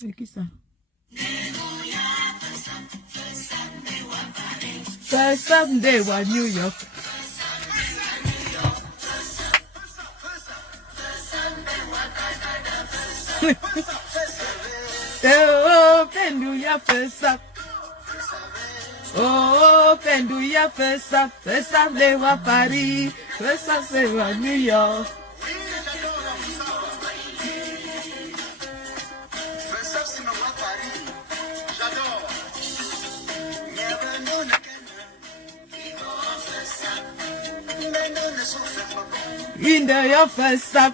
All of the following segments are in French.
C'est qui ça? First Sunday wa New York. Oh, Pendouya first up. Oh, Pendouya first up. First Sunday wa Paris. First Sunday wa New York. In the your first up.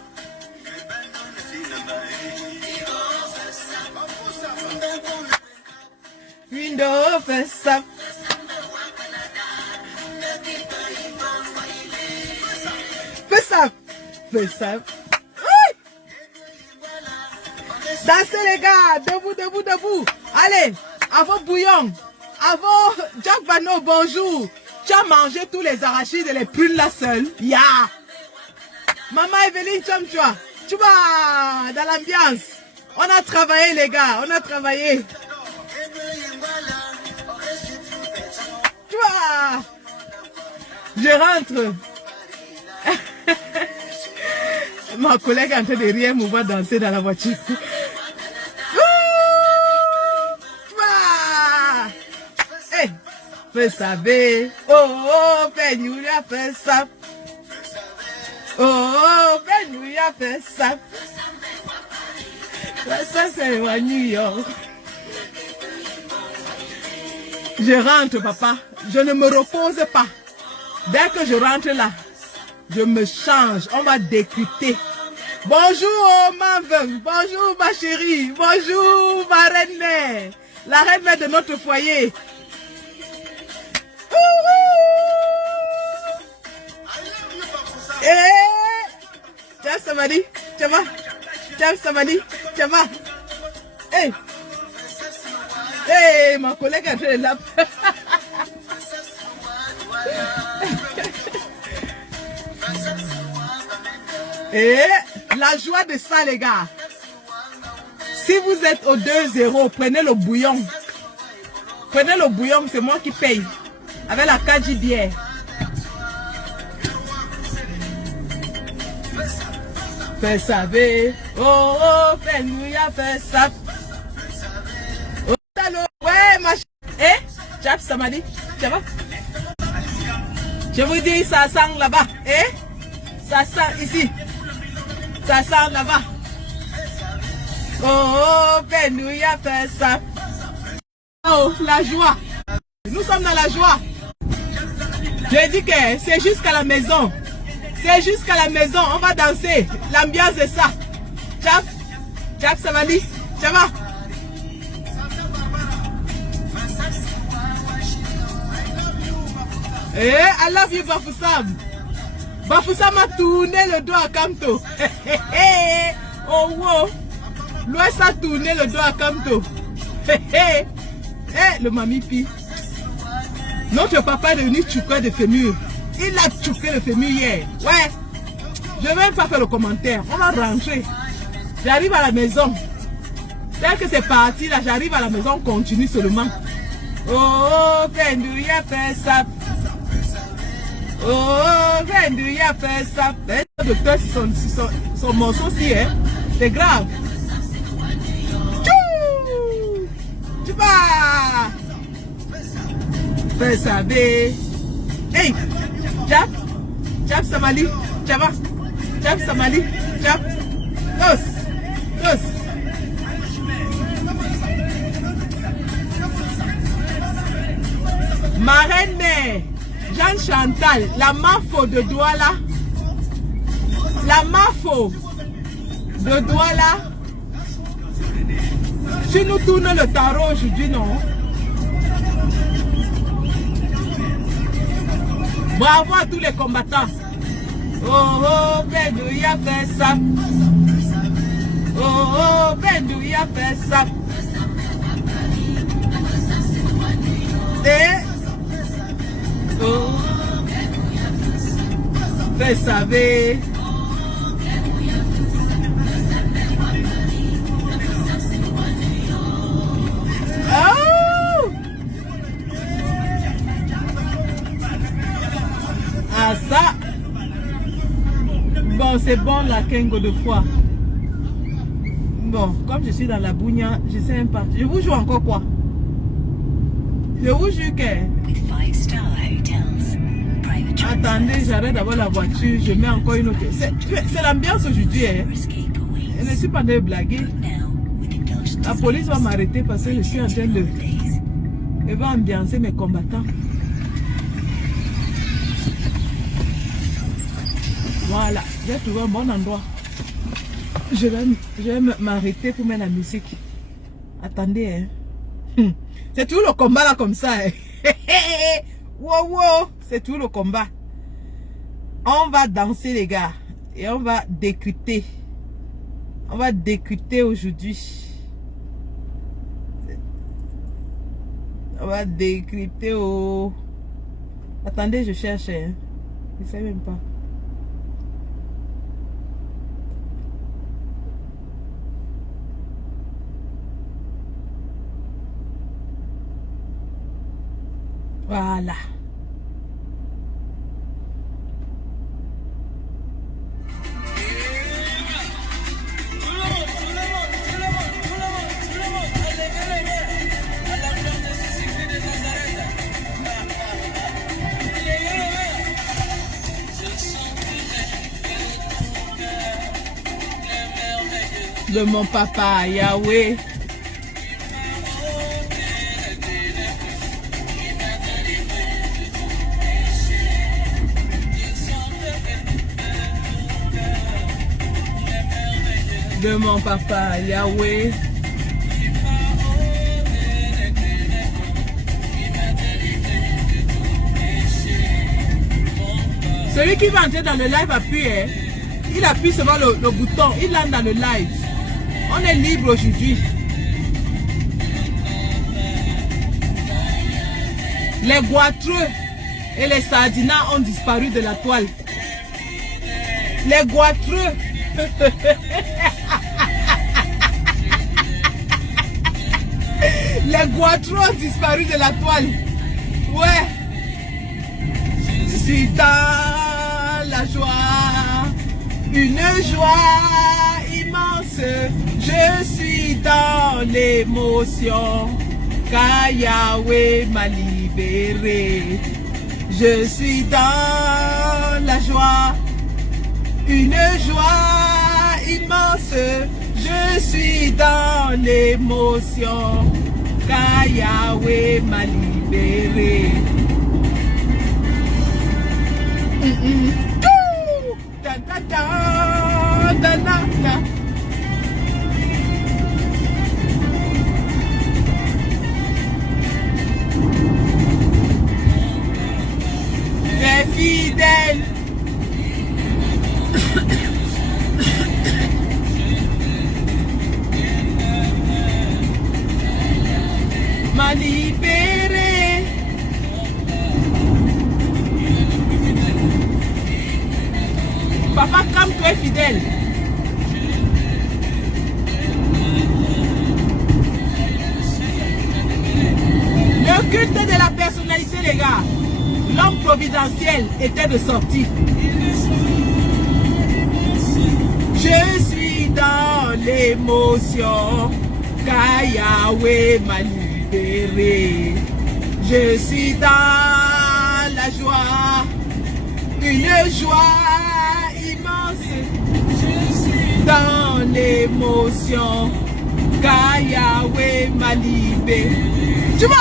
Window first up. First up. First up. Dansez les gars. Debout, debout, debout. Allez. Avant bouillon. Avant Jack Vano, bonjour. Tu as mangé tous les arachides et les prunes là seule. Ya. Maman Evelyne, tu vois. Tu vas dans l'ambiance. On a travaillé les gars. On a travaillé. Tu vois. Je rentre. Ma collègue est en train de rire, me voit danser dans la voiture. Hey, fais ça, bé. Oh, fais nous ya fais ça. Oh, fais nous ya fais ça. Ça c'est à New York. Je rentre, papa. Je ne me repose pas. Dès que je rentre là, je me change. On va décrypter. Bonjour, ma veuve. Bonjour, ma chérie. Bonjour, ma reine-mère. La reine-mère de notre foyer. Tiens, Samadi. Tu vas? Tiens, Samadi. Tu vas? Hey. Hey, ma collègue est en train de là. Et la joie de ça, les gars. Si vous êtes au 2-0, prenez le bouillon. Prenez le bouillon, c'est moi qui paye. Avec la Kaji bière. Fais ça, bé. Oh, oh, fais nous, ya fais ça. Oh, allô. Ouais, ma chérie. Eh? Chap Samadi. Tu vas? Je vous dis, ça sent là-bas. Eh? Ça sent ici. Ça sent là-bas. Oh, fais-nous, ya fait ça. Oh, la joie. Nous sommes dans la joie. J'ai dit que c'est jusqu'à la maison. C'est jusqu'à la maison. On va danser. L'ambiance est ça. Chap. Chap, ça va dire. Ça va? Eh, I love you, Bafoussam. Bafoussam a tourné le dos à Kamto. Oh, wow. L'Ouest a tourné le dos à Kamto. Le mamipi. Notre papa est devenu tchouka de fémur. Il a tchouqué le fémur hier. Ouais. Je ne vais même pas faire le commentaire. On va rentrer. J'arrive à la maison. Dès que c'est parti, là, j'arrive à la maison, on continue seulement. Oh, Vendouya fait ça. Oh, Vendouya fait ça. Le docteur, son morceau aussi, hein. C'est grave. Tchou! Tu vas! Fais ça, bé. Hey! Jap! Jap Samali! Java! Jap Samali! Jap! Dos! Dos! Ma reine-mère, Jeanne Chantal, la mafo de Douala, la mafo de Douala, tu nous tournes le tarot aujourd'hui, non? Bravo à tous les combattants. Oh, oh, Vendouya fait ça. Oh, oh, Vendouya fait ça. Et oh, fais ça, bé. c'est bon la Kengo de foie. Bon, comme je suis dans la bougna, je sais même pas. Je vous joue encore quoi? Je vous jure que... Attendez, j'arrête d'avoir la voiture, je mets encore une autre. C'est l'ambiance aujourd'hui, hein. Je ne suis pas de blaguer. La police va m'arrêter parce que je suis en train de... Elle va ambiancer mes combattants. Voilà, j'ai trouvé un bon endroit. Je vais m'arrêter pour mettre la musique. Attendez, hein. C'est tout le combat là comme ça, hein. Wow, wow, c'est tout le combat. On va danser les gars. Et on va décrypter. On va décrypter aujourd'hui. On va décrypter au... Attendez, je cherche, hein. Je ne sais même pas. Voilà. De mon papa Yahweh. De mon papa Yahweh. Celui qui va entrer dans le live appuie, hein? Il appuie seulement le bouton, il entre dans le live. On est libre aujourd'hui. Les goitreux et les sardinas ont disparu de la toile. Les goitreux. Les goitreux ont disparu de la toile. Ouais. Je suis dans la joie. Une joie immense. Je suis dans l'émotion. Car Yahweh m'a libéré. Je suis dans la joie. Une joie immense. Je suis dans l'émotion. Car Yahweh m'a libéré. Da, da, da, da, da, da. Très fidèle. M'a libéré. Papa, comme tu es fidèle. Le culte de la personnalité, les gars. L'homme providentiel était de sortie. Je suis dans l'émotion, car Yahweh m'a libéré. Je suis dans la joie, une joie immense. Dans l'émotion, car Yahweh m'a libéré. Tu vois?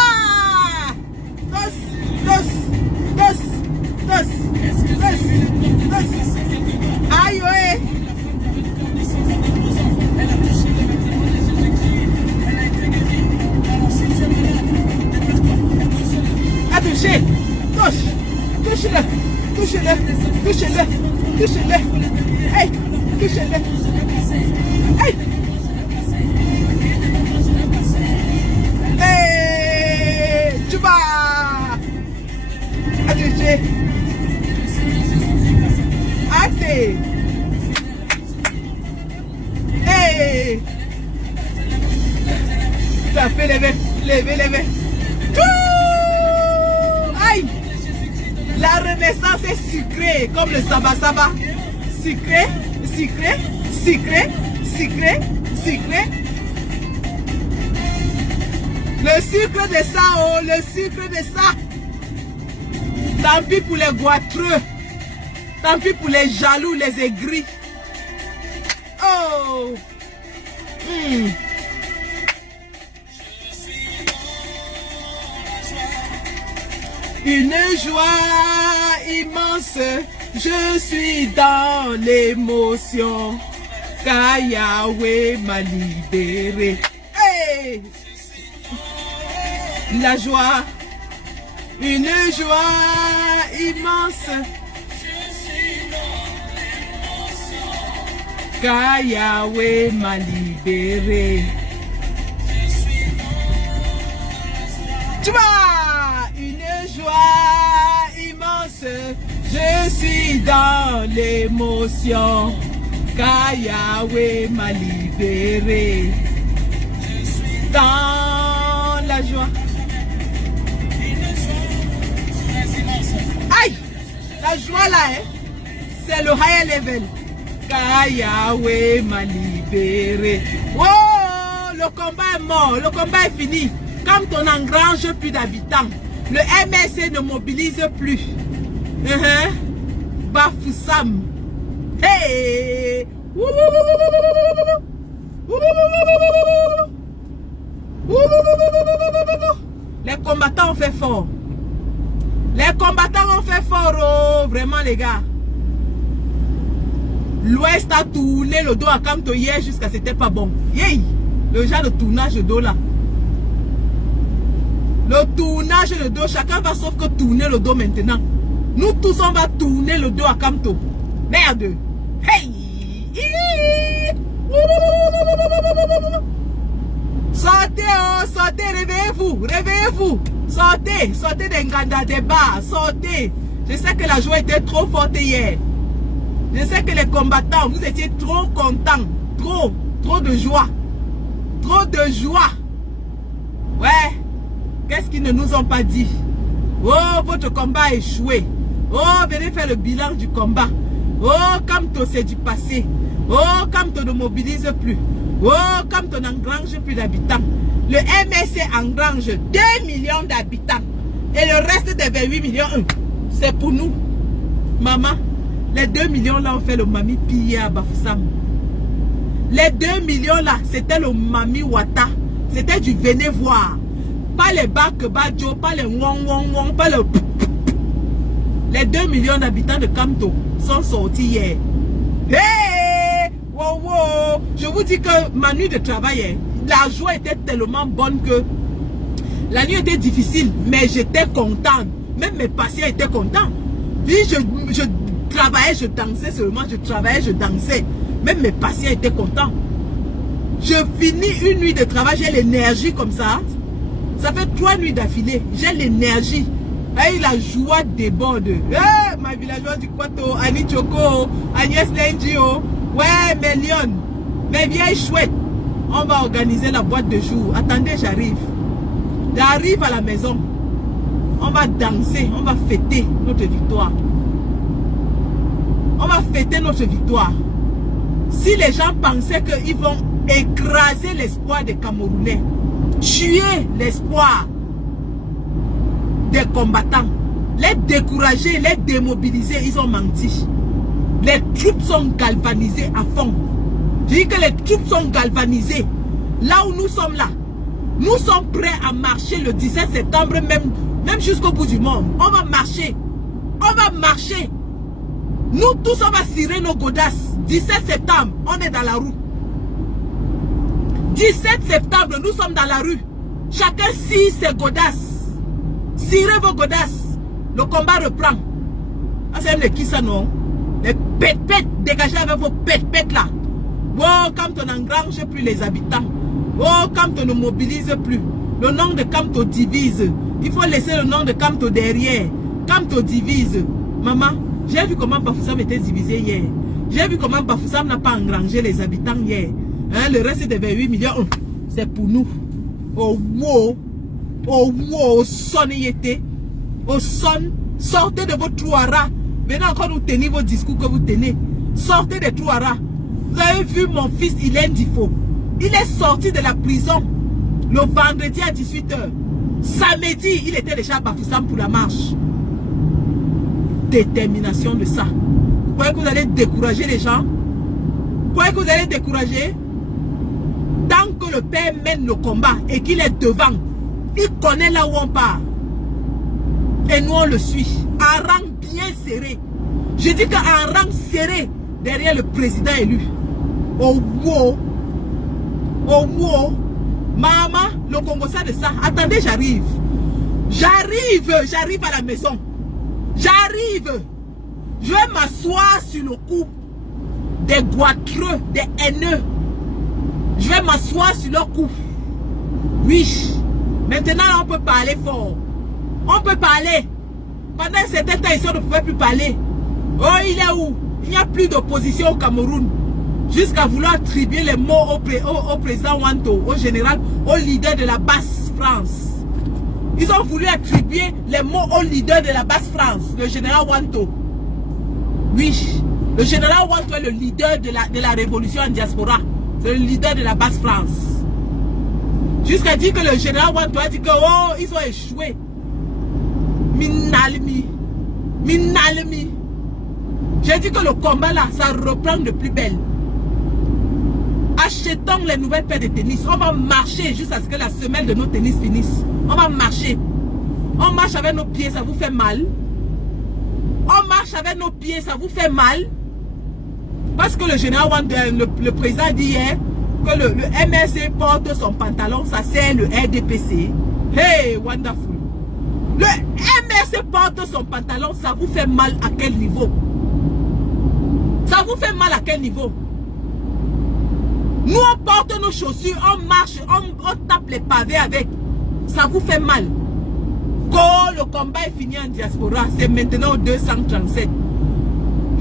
Aïe, ouais. A touché. Touche. Touche-le. Touche-le. Touche-le. Touche-le. Hey. Touche-le. Hey. Hey. Tu vas. A touché. Ate. Hey. Tu as fait lever. Tout. Aïe. La renaissance est sucrée comme le saba. Sucré. sucré, sucré, sucré, sucré. Le sucre de ça, oh, le sucre de ça. Tant pis pour les goitreux. Tant pis pour les jaloux, les aigris. Oh. Une joie immense, je suis dans l'émotion, car Yahweh m'a libéré. Hey! La joie, une joie immense, car Yahweh m'a libéré. Tu vois, une joie immense, je suis dans l'émotion, car Yahweh m'a libéré. Dans la joie. Aïe, la joie là, hein, c'est le higher level. Car Yahweh m'a libéré. Oh, le combat est mort, le combat est fini. Comme on n'engrange plus d'habitants, le MSC ne mobilise plus. Bafoussam. Hey! Les combattants ont fait fort. Les combattants ont fait fort, oh, vraiment les gars. L'Ouest a tourné le dos à Kamto hier jusqu'à ce que c'était pas bon. Yay! Le genre de tournage de dos là. Le tournage de dos, chacun va sauf que tourner le dos maintenant. Nous tous on va tourner le dos à Kamto. Merde! Hey! Sortez, oh, sortez, réveillez-vous, réveillez-vous. Sortez, sortez des Nganda, des bars, sortez. Je sais que la joie était trop forte hier. Je sais que les combattants, vous étiez trop contents. Trop de joie. Trop de joie. Ouais. Qu'est-ce qu'ils ne nous ont pas dit? Oh, votre combat a échoué. Oh, venez faire le bilan du combat. Oh, Kamto, c'est du passé. Oh, Kamto ne mobilise plus. Oh, Kamto n'engrange plus d'habitants. Le MSC engrange 2 millions d'habitants. Et le reste des 28 millions, c'est pour nous. Maman, les 2 millions là ont fait le Mami pillé à Bafoussam. Les 2 millions là, c'était le Mami Wata. C'était du venez voir. Pas les Bak Badjo, pas les Wong Wong Wong, pas le... Les 2 millions d'habitants de Kamto sont sortis hier. Hey! Wow, wow! Je vous dis que ma nuit de travail, la joie était tellement bonne que la nuit était difficile, mais j'étais content. Même mes patients étaient contents. Puis je travaillais, je dansais seulement, je travaillais, je dansais. Même mes patients étaient contents. Je finis une nuit de travail, j'ai l'énergie comme ça. Ça fait 3 nuits d'affilée, j'ai l'énergie. Et la joie déborde. Hey, ma villageoise du Kwato, Annie Choco, Agnès Lendio, ouais, mes lions, mes vieilles chouettes. On va organiser la boîte de jour. Attendez, j'arrive. J'arrive à la maison. On va danser, on va fêter notre victoire. On va fêter notre victoire. Si les gens pensaient qu'ils vont écraser l'espoir des Camerounais, tuer l'espoir des combattants, les décourager, les démobiliser, ils ont menti. Les troupes sont galvanisées à fond. Je dis que les troupes sont galvanisées. Là où nous sommes là, nous sommes prêts à marcher le 17 septembre, même jusqu'au bout du monde. On va marcher. On va marcher. Nous tous, on va cirer nos godasses. 17 septembre, on est dans la rue. 17 septembre, nous sommes dans la rue. Chacun cire ses godasses. Cirez vos godasses. Le combat reprend. Ah, c'est les qui ça, non? Les pètes-pètes, dégagez avec vos pètes-pètes là. Oh, Kamto n'engrange plus les habitants. Oh, Kamto ne mobilise plus. Le nom de Kamto divise. Il faut laisser le nom de Kamto derrière. Kamto divise. Maman, j'ai vu comment Bafoussam était divisé hier. J'ai vu comment Bafoussam n'a pas engrangé les habitants hier. Hein, le reste des 28 millions, c'est pour nous. Oh, wow. Oh, wow. Sonne y était. Oh, sonne. Sortez de vos trous à rats. Venez encore nous tenir vos discours que vous tenez. Sortez des trous à rats. Vous avez vu mon fils, il est Difo. Il est sorti de la prison le vendredi à 18 h. Samedi, il était déjà à Bafoussam pour la marche. Détermination de ça. Vous croyez que vous allez décourager les gens? Vous croyez que vous allez décourager? Tant que le père mène le combat et qu'il est devant, il connaît là où on part. Et nous on le suit. En rang bien serré. Je dis qu'en rang serré derrière le président élu. Oh wow. Oh wow. Maman, le Congo ça de ça. Attendez, j'arrive. J'arrive à la maison. J'arrive. Je vais m'asseoir sur le cou des goitreux, des haineux. Je vais m'asseoir sur leur cou. Oui. Maintenant, on peut parler fort. On peut parler. Pendant un certain temps, ici, on ne pouvait plus parler. Oh, il est où? Il n'y a plus d'opposition au Cameroun. Jusqu'à vouloir attribuer les mots au président Wanto, au général, au leader de la basse France. Ils ont voulu attribuer les mots au leader de la basse France, le général Wanto. Oui, le général Wanto est le leader de la révolution en diaspora. C'est le leader de la basse France. Jusqu'à dire que le général Wanto a dit que oh, ils ont échoué. Minalmi. Minalmi. J'ai dit que le combat là, ça reprend de plus belle. Achetons les nouvelles paires de tennis. On va marcher jusqu'à ce que la semelle de nos tennis finisse. On va marcher. On marche avec nos pieds, ça vous fait mal. On marche avec nos pieds, ça vous fait mal. Parce que le général Wanto, le président a dit hier que le MRC porte son pantalon, ça c'est le RDPC. Hey, wonderful. Le MRC porte son pantalon, ça vous fait mal à quel niveau? Ça vous fait mal à quel niveau? Nous on porte nos chaussures, on marche, on tape les pavés avec. Ça vous fait mal. Quand le combat est fini en diaspora, c'est maintenant au 237.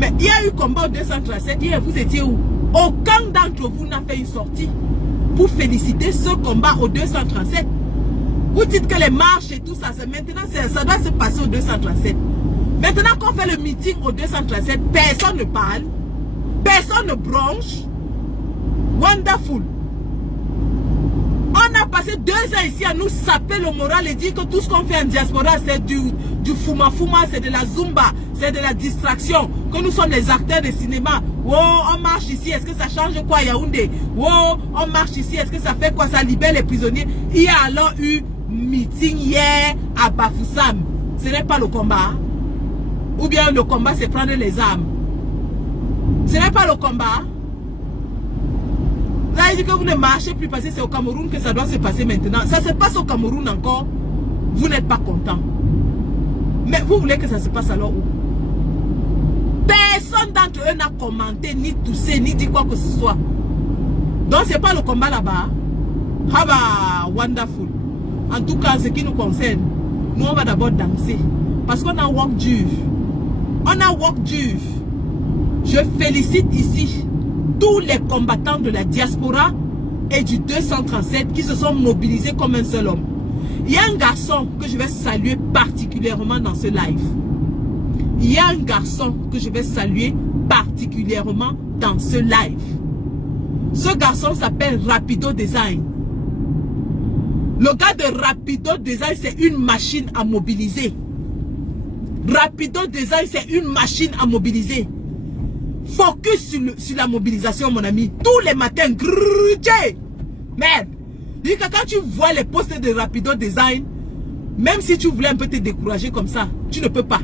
Mais il y a eu combat au 237, hier vous étiez où? Aucun d'entre vous n'a fait une sortie pour féliciter ce combat au 237. Vous dites que les marches et tout ça, maintenant ça doit se passer au 237. Maintenant qu'on fait le meeting au 237, personne ne parle, personne ne bronche. Wonderful. On a passé 2 ans ici à nous saper le moral et dire que tout ce qu'on fait en diaspora c'est du fuma-fuma, c'est de la zumba, c'est de la distraction, que nous sommes les acteurs de cinéma. Oh, on marche ici, est-ce que ça change quoi Yaoundé? Oh, on marche ici, est-ce que ça fait quoi? Ça libère les prisonniers. Il y a alors eu meeting hier à Bafoussam. Ce n'est pas le combat. Ou bien le combat c'est prendre les armes. Ce n'est pas le combat. Là, il dit que vous ne marchez plus parce que c'est au Cameroun que ça doit se passer maintenant. Ça se passe au Cameroun encore. Vous n'êtes pas content. Mais vous voulez que ça se passe alors où? Personne d'entre eux n'a commenté, ni toussé, ni dit quoi que ce soit. Donc, c'est pas le combat là-bas. Ah bah, wonderful. En tout cas, ce qui nous concerne, nous, on va d'abord danser. Parce qu'on a work dur. On a work dur. Je félicite ici tous les combattants de la diaspora et du 237 qui se sont mobilisés comme un seul homme. Il y a un garçon que je vais saluer particulièrement dans ce live. Il y a un garçon que je vais saluer particulièrement dans ce live. Ce garçon s'appelle Rapido Design. Le gars de Rapido Design, c'est une machine à mobiliser. Rapido Design, c'est une machine à mobiliser. Focus sur la mobilisation, mon ami. Tous les matins, merde. Quand tu vois les posts de Rapido Design, même si tu voulais un peu te décourager comme ça, tu ne peux pas.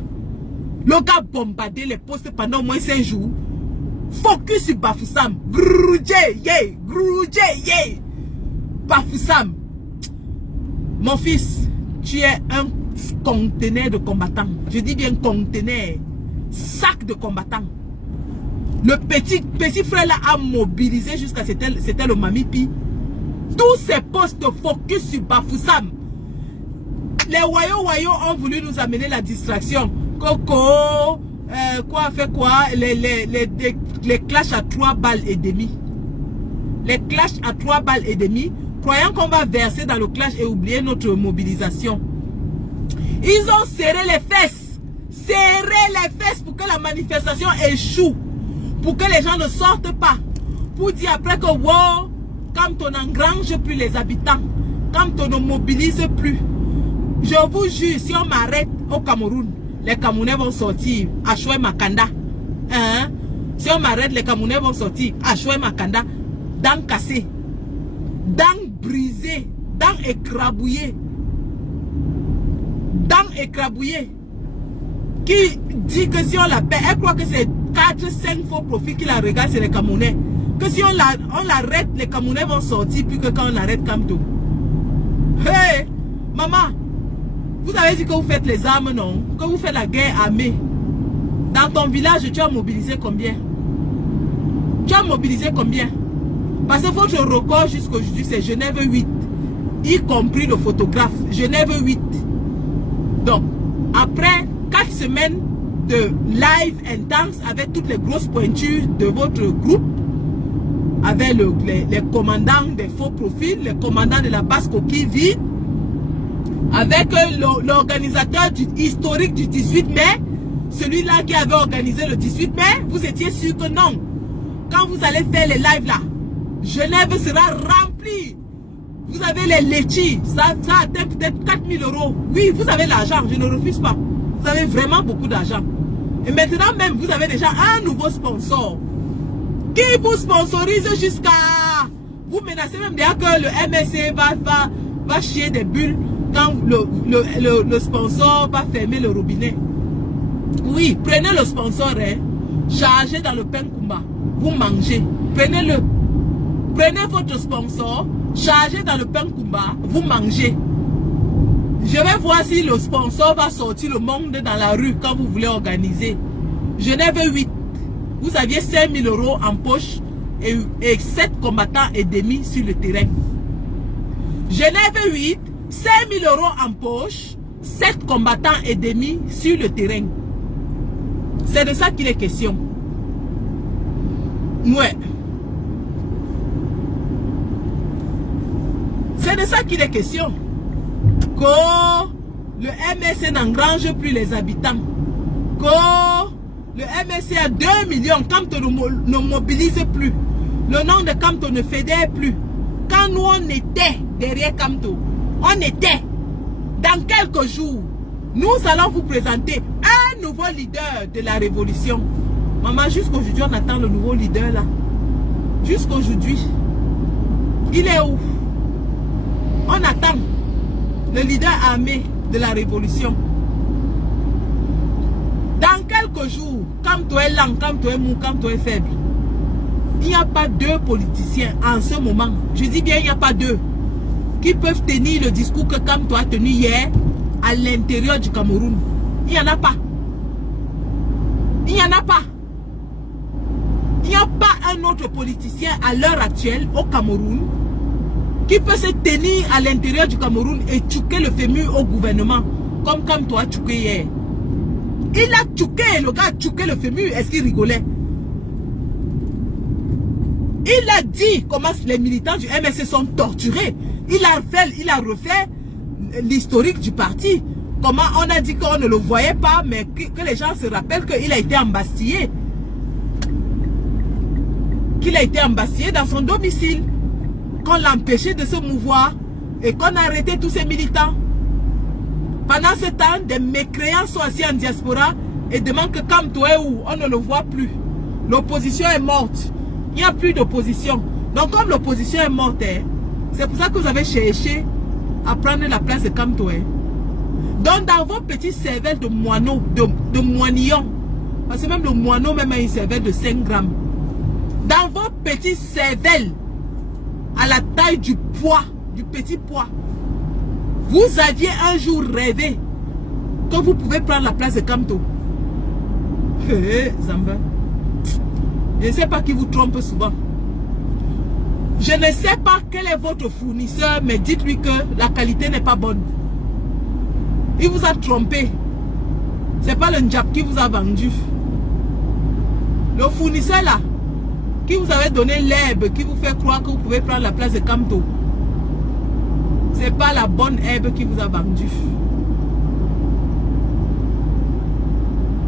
Le gars bombardait les posts pendant au moins 5 jours. Focus sur Bafoussam. Bafoussam. Mon fils, tu es un conteneur de combattants. Je dis bien conteneur. Sac de combattants. Le petit frère là a mobilisé jusqu'à c'était le Mamipi. Tous ces postes focus sur Bafoussam. Les Wayo ont voulu nous amener la distraction. Coco, quoi fait quoi? Les clashs à 3 balles et demie. Les clashs à 3 balles et demie. Croyant qu'on va verser dans le clash et oublier notre mobilisation. Ils ont serré les fesses. Serré les fesses pour que la manifestation échoue. Pour que les gens ne sortent pas. pour dire après que wow, quand on n'engrange plus les habitants, quand on ne mobilise plus, je vous jure, si on m'arrête au Cameroun, les Camerounais vont sortir à Choué Makanda. Hein? Si on m'arrête, les Camerounais vont sortir à Choué Makanda, dents cassées, dents brisées, dents écrabouillées. Dents écrabouillées. Qui dit que si on la paie, elle croit que c'est 4-5 faux profils qui la regardent, c'est les Camerounais. Que si on l'arrête, les Camerounais vont sortir plus que quand on arrête Kamto. Hey, maman, vous avez dit que vous faites les armes, non? Que vous faites la guerre armée. Dans ton village, tu as mobilisé combien? Tu as mobilisé combien? Parce que votre record jusqu'aujourd'hui, c'est Genève 8. Y compris le photographe. Genève 8. Donc, après 4 semaines de live intense avec toutes les grosses pointures de votre groupe, avec les commandants des faux profils, les commandants de la base coquille vide, avec l'organisateur historique du 18 mai, celui-là qui avait organisé le 18 mai, vous étiez sûr que non. Quand vous allez faire les lives là, Genève sera remplie. Vous avez les laitiers, ça atteint peut-être 4 000 €. Oui, vous avez l'argent, je ne refuse pas. Vous avez vraiment beaucoup d'argent. Et maintenant même, vous avez déjà un nouveau sponsor qui vous sponsorise jusqu'à... Vous menacez même déjà que le MSC va chier des bulles quand le sponsor va fermer le robinet. Oui, prenez le sponsor, hein, chargez dans le pain Kumba, vous mangez. Prenez-le. Prenez votre sponsor, chargez dans le pain Kumba, vous mangez. Je vais voir si le sponsor va sortir le monde dans la rue quand vous voulez organiser. Genève 8, vous aviez 5 000 € en poche et 7 combattants et demi sur le terrain. Genève 8, 5 000 € en poche, 7 combattants et demi sur le terrain. C'est de ça qu'il est question. Ouais. C'est de ça qu'il est question. Que le MSC n'engrange plus les habitants. Que le MSC a 2 millions. Kamto ne mobilise plus. Le nom de Kamto ne fédère plus. Quand nous on était derrière Kamto, on était. Dans quelques jours, nous allons vous présenter un nouveau leader de la révolution. Maman, jusqu'aujourd'hui, on attend le nouveau leader là. Jusqu'aujourd'hui. Il est où? On attend le leader armé de la révolution. Dans quelques jours, quand tu es lent, quand tu es mou, quand tu es faible, il n'y a pas deux politiciens en ce moment. Je dis bien, il n'y a pas deux qui peuvent tenir le discours que comme tu as tenu hier à l'intérieur du Cameroun. Il n'y en a pas. Il n'y en a pas. Il n'y a pas un autre politicien à l'heure actuelle au Cameroun qui peut se tenir à l'intérieur du Cameroun et tchouquer le fémur au gouvernement comme toi tchouqué hier. Il a tchouqué, le gars a tchouqué le fémur, est-ce qu'il rigolait? Il a dit comment les militants du MSC sont torturés. Il a refait l'historique du parti. Comment on a dit qu'on ne le voyait pas, mais que les gens se rappellent qu'il a été embastillé. Qu'il a été embastillé dans son domicile. Qu'on l'a empêché de se mouvoir et qu'on a arrêté tous ces militants. Pendant ce temps, des mécréants sont assis en diaspora et demandent que comme toi est où, on ne le voit plus. L'opposition est morte. Il n'y a plus d'opposition. Donc comme l'opposition est morte, c'est pour ça que vous avez cherché à prendre la place de Kamtoé. Donc dans vos petits cervelles de moineaux, de moignons, parce que même le moineau même a une cervelle de 5 grammes. Dans vos petits cervelles, à la taille du poids, du petit poids, vous aviez un jour rêvé que vous pouvez prendre la place de Kamto. Zamba. Je ne sais pas qui vous trompe souvent. Je ne sais pas quel est votre fournisseur, mais dites-lui que la qualité n'est pas bonne. Il vous a trompé. Ce n'est pas le Ndjap qui vous a vendu. Le fournisseur là, qui vous avait donné l'herbe, qui vous fait croire que vous pouvez prendre la place de Kamto. Ce n'est pas la bonne herbe qui vous a vendu.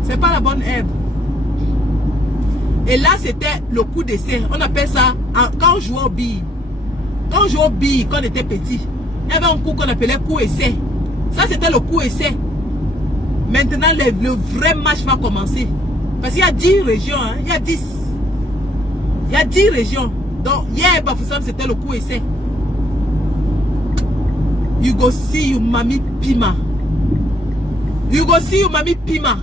Ce n'est pas la bonne herbe. Et là, c'était le coup d'essai. On appelle ça, quand on jouait au billes. Quand on jouait au billes, quand on était petit, il y avait un coup qu'on appelait coup essai. Ça, c'était le coup essai. Maintenant, le vrai match va commencer. Parce qu'il y a 10 régions, hein. Il y a 10. Il y a 10 régions. Donc, hier, Bafoussam, c'était le coup essai. You go see you, Mami Pima. You go see you, Mami Pima.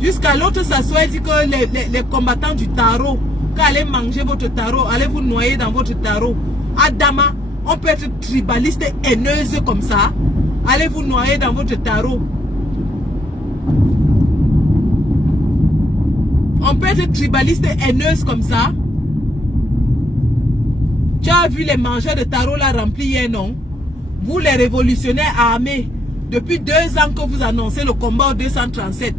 Jusqu'à l'autre s'assoit et dit que les combattants du tarot, quand allez manger votre tarot, allez vous noyer dans votre tarot. Adama, on peut être tribaliste et haineuse comme ça. Allez vous noyer dans votre tarot. On peut être tribaliste et haineuse comme ça. Tu as vu les mangeurs de tarot là remplis hier, non? Vous les révolutionnaires armés, depuis 2 ans que vous annoncez le combat au 237.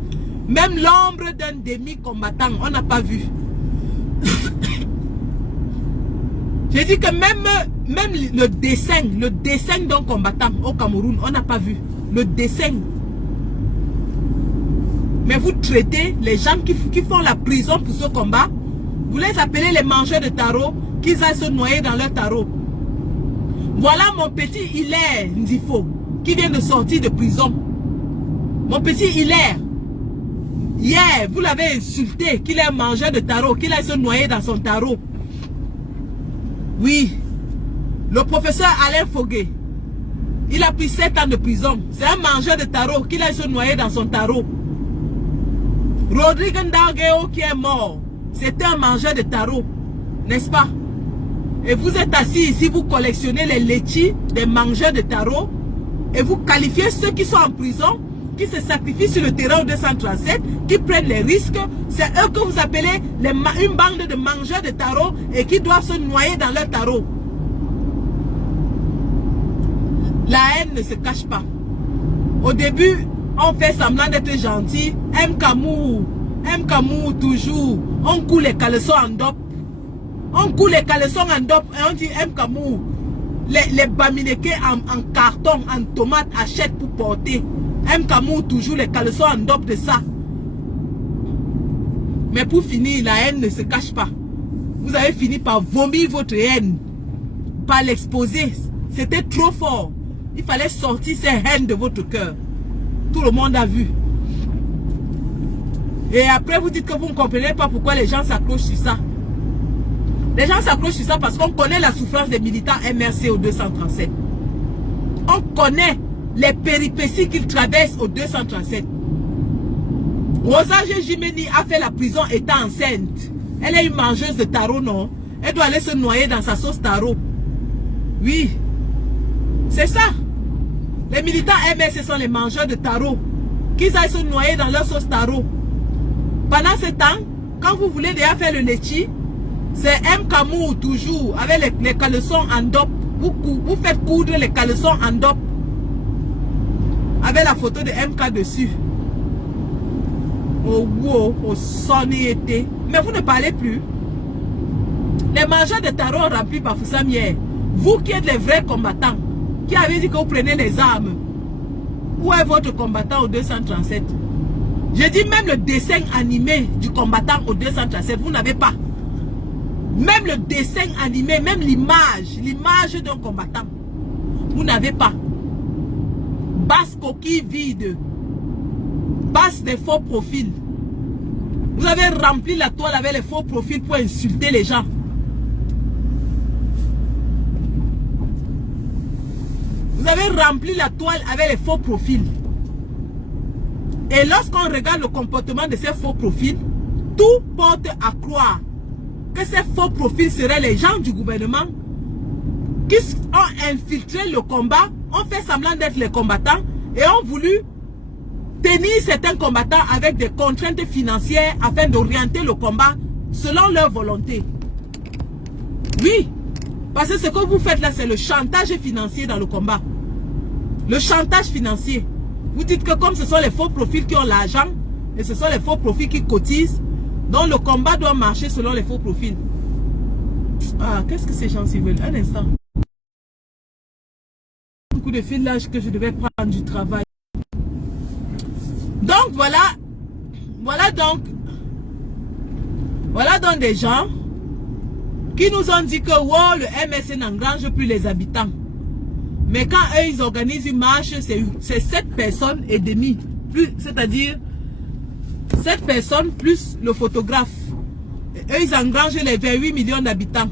Même l'ombre d'un demi-combattant, on n'a pas vu. J'ai dit que même le dessin d'un combattant au Cameroun, on n'a pas vu. Le dessin. Mais vous traitez les gens qui font la prison pour ce combat, vous les appelez les mangeurs de tarot, qu'ils aillent se noyer dans leur tarot. Voilà mon petit Hilaire Ndifo, qui vient de sortir de prison. Mon petit Hilaire. Hier, vous l'avez insulté, qu'il est un mangeur de tarot, qu'il aille se noyer dans son tarot. Oui. Le professeur Alain Foguet, il a pris 7 ans de prison. C'est un mangeur de tarot, qu'il aille se noyer dans son tarot. Rodrigue Ndargueo qui est mort, c'était un mangeur de tarot, n'est-ce pas? Et vous êtes assis ici, vous collectionnez les laitiers des mangeurs de tarot et vous qualifiez ceux qui sont en prison, qui se sacrifient sur le terrain au 237, qui prennent les risques. C'est eux que vous appelez une bande de mangeurs de tarot et qui doivent se noyer dans leur tarot. La haine ne se cache pas. Au début, on fait semblant d'être gentil. M. Kamou, toujours. On coule les caleçons en dope. On coule les caleçons en dope et on dit M. Kamou. Les bamineke en carton, en tomate, achètent pour porter. M. Kamou, toujours les caleçons en dope de ça. Mais pour finir, la haine ne se cache pas. Vous avez fini par vomir votre haine. Par l'exposer. C'était trop fort. Il fallait sortir ces haines de votre cœur. Tout le monde a vu. Et après, vous dites que vous ne comprenez pas pourquoi les gens s'accrochent sur ça. Les gens s'accrochent sur ça parce qu'on connaît la souffrance des militants MRC au 237. On connaît les péripéties qu'ils traversent au 237. Rosa Jimeni a fait la prison étant enceinte. Elle est une mangeuse de tarot, non? Elle doit aller se noyer dans sa sauce tarot. Oui. C'est ça. Les militants MRC sont les mangeurs de tarot. Qu'ils aillent se noyer dans leur sauce tarot. Pendant ce temps, quand vous voulez déjà faire le laitier, c'est M. Kamou toujours, avec les caleçons en dope. Vous faites coudre les caleçons en dope. Avec la photo de MK dessus. Oh wow, oh sonny été. Mais vous ne parlez plus. Les mangeurs de tarot remplis par Foussam hier. Vous qui êtes les vrais combattants, qui avez dit que vous prenez les armes. Où est votre combattant au 237? Je dis même le dessin animé du combattant au 237, vous n'avez pas. Même le dessin animé, même l'image d'un combattant, vous n'avez pas. Basse coquille vide. Basse des faux profils. Vous avez rempli la toile avec les faux profils pour insulter les gens. Vous avez rempli la toile avec les faux profils. Et lorsqu'on regarde le comportement de ces faux profils, tout porte à croire que ces faux profils seraient les gens du gouvernement qui ont infiltré le combat, ont fait semblant d'être les combattants et ont voulu tenir certains combattants avec des contraintes financières afin d'orienter le combat selon leur volonté. Oui, parce que ce que vous faites là, c'est le chantage financier dans le combat. Le chantage financier. Vous dites que comme ce sont les faux profils qui ont l'argent, et ce sont les faux profils qui cotisent, donc le combat doit marcher selon les faux profils. Ah, qu'est-ce que ces gens-ci veulent? Un instant. Un coup de fil là que je devais prendre du travail. Donc voilà. Voilà donc. Voilà donc des gens qui nous ont dit que wow, le MSC n'engrange plus les habitants. Mais quand eux, ils organisent une marche, c'est 7 personnes et demie. C'est-à-dire 7 personnes plus le photographe. Et eux, ils engrangent les 28 millions d'habitants.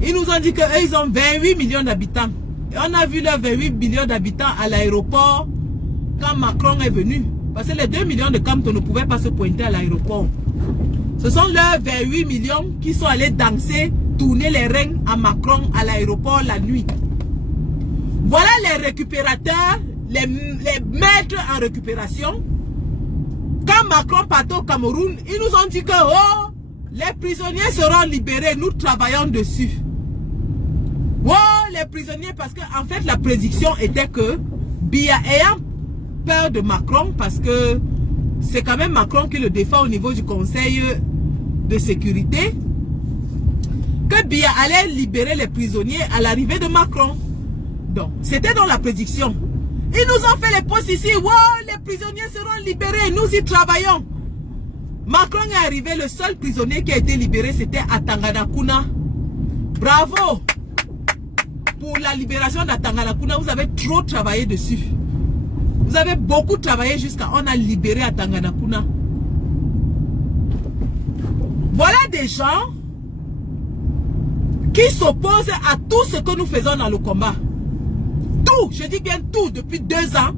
Ils nous ont dit qu'eux, ils ont 28 millions d'habitants. Et on a vu leurs 28 millions d'habitants à l'aéroport quand Macron est venu. Parce que les 2 millions de Cameroun ne pouvaient pas se pointer à l'aéroport. Ce sont leurs 28 millions qui sont allés danser, tourner les reins à Macron à l'aéroport la nuit. Voilà les récupérateurs, les maîtres en récupération. Quand Macron partait au Cameroun, ils nous ont dit que oh, les prisonniers seront libérés, nous travaillons dessus. Oh, les prisonniers, parce que en fait la prédiction était que Biya ayant peur de Macron, parce que c'est quand même Macron qui le défend au niveau du Conseil de sécurité, que Biya allait libérer les prisonniers à l'arrivée de Macron. Donc, c'était dans la prédiction. Ils nous ont fait les postes ici. Wow, les prisonniers seront libérés. Nous y travaillons. Macron est arrivé. Le seul prisonnier qui a été libéré, c'était à Tanganakuna. Bravo. Pour la libération d'Atanganakuna, vous avez trop travaillé dessus. Vous avez beaucoup travaillé jusqu'à on a libéré à Tanganakuna. Voilà des gens qui s'opposent à tout ce que nous faisons dans le combat. Tout, je dis bien tout, depuis 2 ans,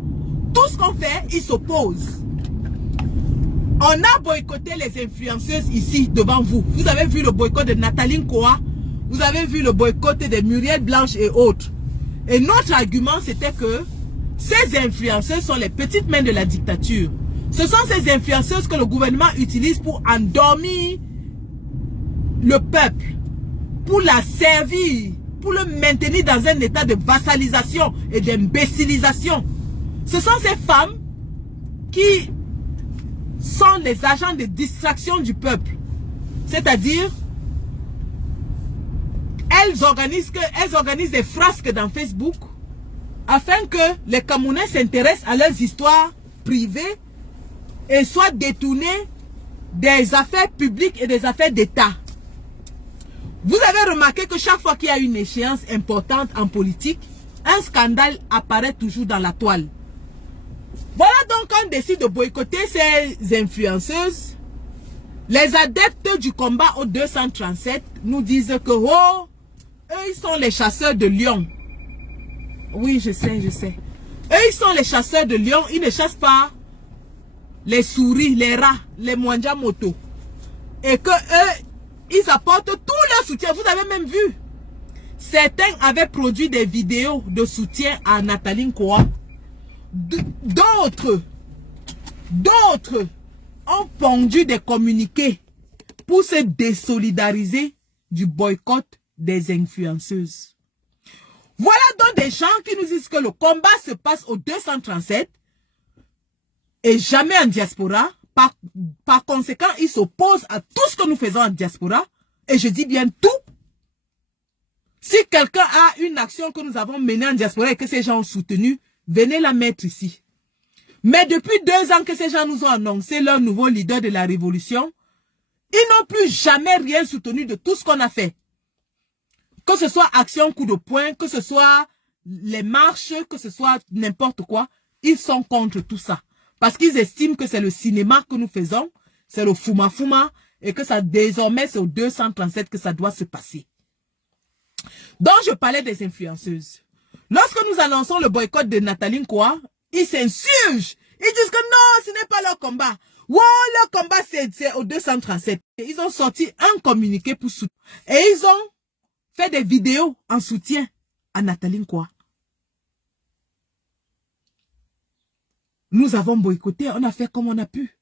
tout ce qu'on fait, ils s'opposent. On a boycotté les influenceuses ici devant vous. Vous avez vu le boycott de Nathalie Nkoa, vous avez vu le boycott de Muriel Blanche et autres. Et notre argument, c'était que ces influenceuses sont les petites mains de la dictature. Ce sont ces influenceuses que le gouvernement utilise pour endormir le peuple, pour la servir, pour le maintenir dans un état de vassalisation et d'imbécilisation. Ce sont ces femmes qui sont les agents de distraction du peuple. C'est-à-dire, elles organisent des frasques dans Facebook afin que les Camerounais s'intéressent à leurs histoires privées et soient détournés des affaires publiques et des affaires d'État. Vous avez remarqué que chaque fois qu'il y a une échéance importante en politique, un scandale apparaît toujours dans la toile. Voilà donc quand on décide de boycotter ces influenceuses. Les adeptes du combat au 237 nous disent que oh, eux ils sont les chasseurs de lions. Oui, je sais. Eux ils sont les chasseurs de lions, ils ne chassent pas les souris, les rats, les moindjamoto. Et que eux, ils apportent tout leur soutien. Vous avez même vu. Certains avaient produit des vidéos de soutien à Nathalie Nkoa. D'autres ont pondu des communiqués pour se désolidariser du boycott des influenceuses. Voilà donc des gens qui nous disent que le combat se passe au 237 et jamais en diaspora. Par conséquent, ils s'opposent à tout ce que nous faisons en diaspora. Et je dis bien tout. Si quelqu'un a une action que nous avons menée en diaspora et que ces gens ont soutenu, venez la mettre ici. Mais depuis 2 ans que ces gens nous ont annoncé leur nouveau leader de la révolution, ils n'ont plus jamais rien soutenu de tout ce qu'on a fait. Que ce soit action coup de poing, que ce soit les marches, que ce soit n'importe quoi, ils sont contre tout ça. Parce qu'ils estiment que c'est le cinéma que nous faisons, c'est le fuma-fuma, et que ça désormais c'est au 237 que ça doit se passer. Donc je parlais des influenceuses. Lorsque nous annonçons le boycott de Nathalie Nkoa, ils s'insurgent. Ils disent que non, ce n'est pas leur combat. Wow, leur combat c'est au 237. Et ils ont sorti un communiqué pour soutenir. Et ils ont fait des vidéos en soutien à Nathalie Nkoa. Nous avons boycotté, on a fait comme on a pu.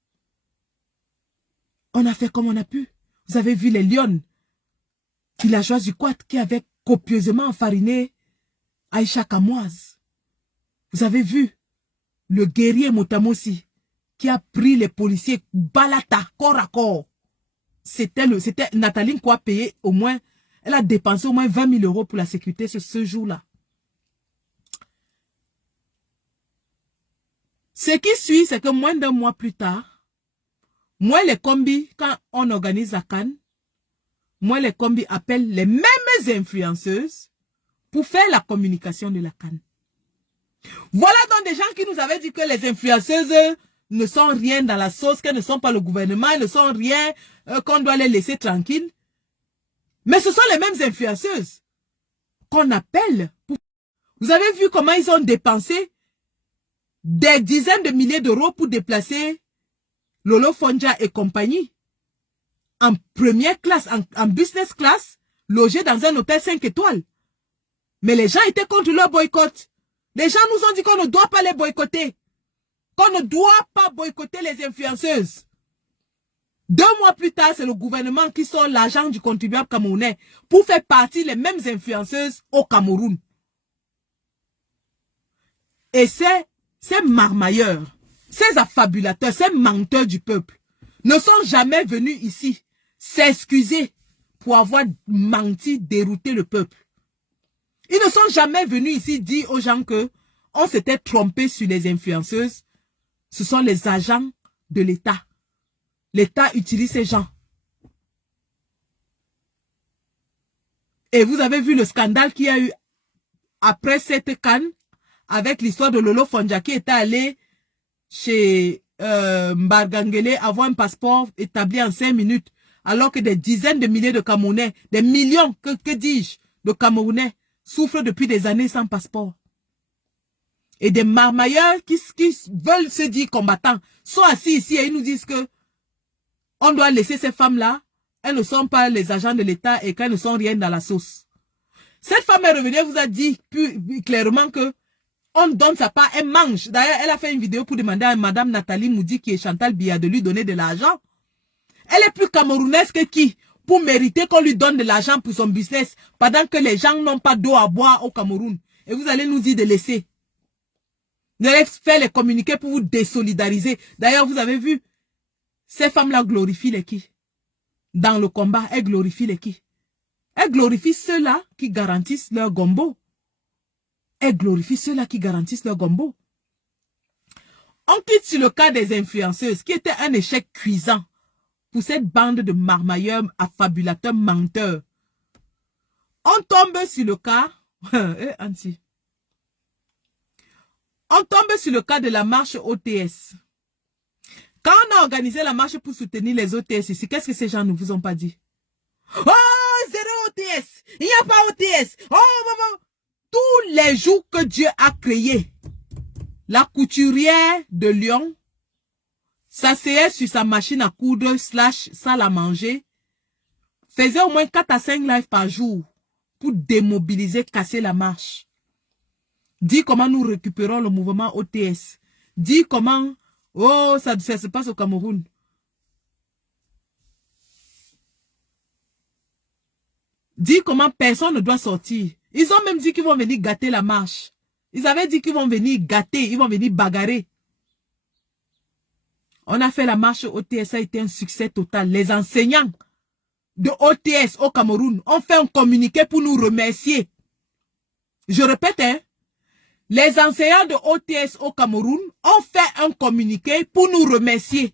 On a fait comme on a pu. Vous avez vu les Lyonnes, villageois du Quat, qui avaient copieusement enfariné Aïcha Kamoise. Vous avez vu le guerrier Motamosi, qui a pris les policiers balata, corps à corps. C'était Nathalie Nkoa payé au moins, elle a dépensé au moins 20 000 € pour la sécurité ce jour-là. Ce qui suit, c'est que moins d'1 mois plus tard, Moi, les combis, quand on organise la CAN, moi, les combis appellent les mêmes influenceuses pour faire la communication de la CAN. Voilà donc des gens qui nous avaient dit que les influenceuses ne sont rien dans la sauce, qu'elles ne sont pas le gouvernement, elles ne sont rien, qu'on doit les laisser tranquilles. Mais ce sont les mêmes influenceuses qu'on appelle. Vous avez vu comment ils ont dépensé des dizaines de milliers d'euros pour déplacer Lolo Fonja et compagnie en première classe, en business class, logés dans un hôtel 5 étoiles. Mais les gens étaient contre leur boycott. Les gens nous ont dit qu'on ne doit pas les boycotter. Qu'on ne doit pas boycotter les influenceuses. 2 mois plus tard, c'est le gouvernement qui sort l'argent du contribuable camerounais pour faire partie les mêmes influenceuses au Cameroun. Et ces marmailleurs, ces affabulateurs, ces menteurs du peuple ne sont jamais venus ici s'excuser pour avoir menti, dérouté le peuple. Ils ne sont jamais venus ici dire aux gens que on s'était trompé sur les influenceuses. Ce sont les agents de l'État. L'État utilise ces gens. Et vous avez vu le scandale qu'il y a eu après cette CAN avec l'histoire de Lolo Fonja qui était allé chez Mbargangele avoir un passeport établi en 5 minutes alors que des dizaines de milliers de Camerounais, des millions, que dis-je, de Camerounais souffrent depuis des années sans passeport. Et des marmailleurs qui veulent se dire combattants sont assis ici et ils nous disent que on doit laisser ces femmes-là, elles ne sont pas les agents de l'État et qu'elles ne sont rien dans la sauce. Cette femme est revenue, elle vous a dit plus clairement que on donne sa part, elle mange. D'ailleurs, elle a fait une vidéo pour demander à Madame Nathalie Moudi qui est Chantal Biya de lui donner de l'argent. Elle est plus camerounaise que qui pour mériter qu'on lui donne de l'argent pour son business pendant que les gens n'ont pas d'eau à boire au Cameroun. Et vous allez nous dire de laisser. Vous allez faire les communiqués pour vous désolidariser. D'ailleurs, vous avez vu, ces femmes-là glorifient les qui? Dans le combat, elles glorifient les qui? Elles glorifient ceux-là qui garantissent leur gombo. Elles glorifient ceux-là qui garantissent leur gombo. On quitte sur le cas des influenceuses, qui était un échec cuisant pour cette bande de marmailleurs, affabulateurs, menteurs. On tombe sur le cas... On tombe sur le cas de la marche OTS. Quand on a organisé la marche pour soutenir les OTS ici, qu'est-ce que ces gens ne vous ont pas dit? Oh, 0 OTS, il n'y a pas OTS. Oh, tous les jours que Dieu a créé, la couturière de Lyon s'asseyait sur sa machine à coudre / salle à manger, faisait au moins 4 à 5 lives par jour pour démobiliser, casser la marche. Dis comment nous récupérons le mouvement OTS. Dis comment, oh, ça se passe au Cameroun. Dis comment personne ne doit sortir. Ils ont même dit qu'ils vont venir gâter la marche. Ils avaient dit qu'ils vont venir gâter, ils vont venir bagarrer. On a fait la marche OTS, ça a été un succès total. Les enseignants de OTS au Cameroun ont fait un communiqué pour nous remercier. Je répète, hein. Les enseignants de OTS au Cameroun ont fait un communiqué pour nous remercier.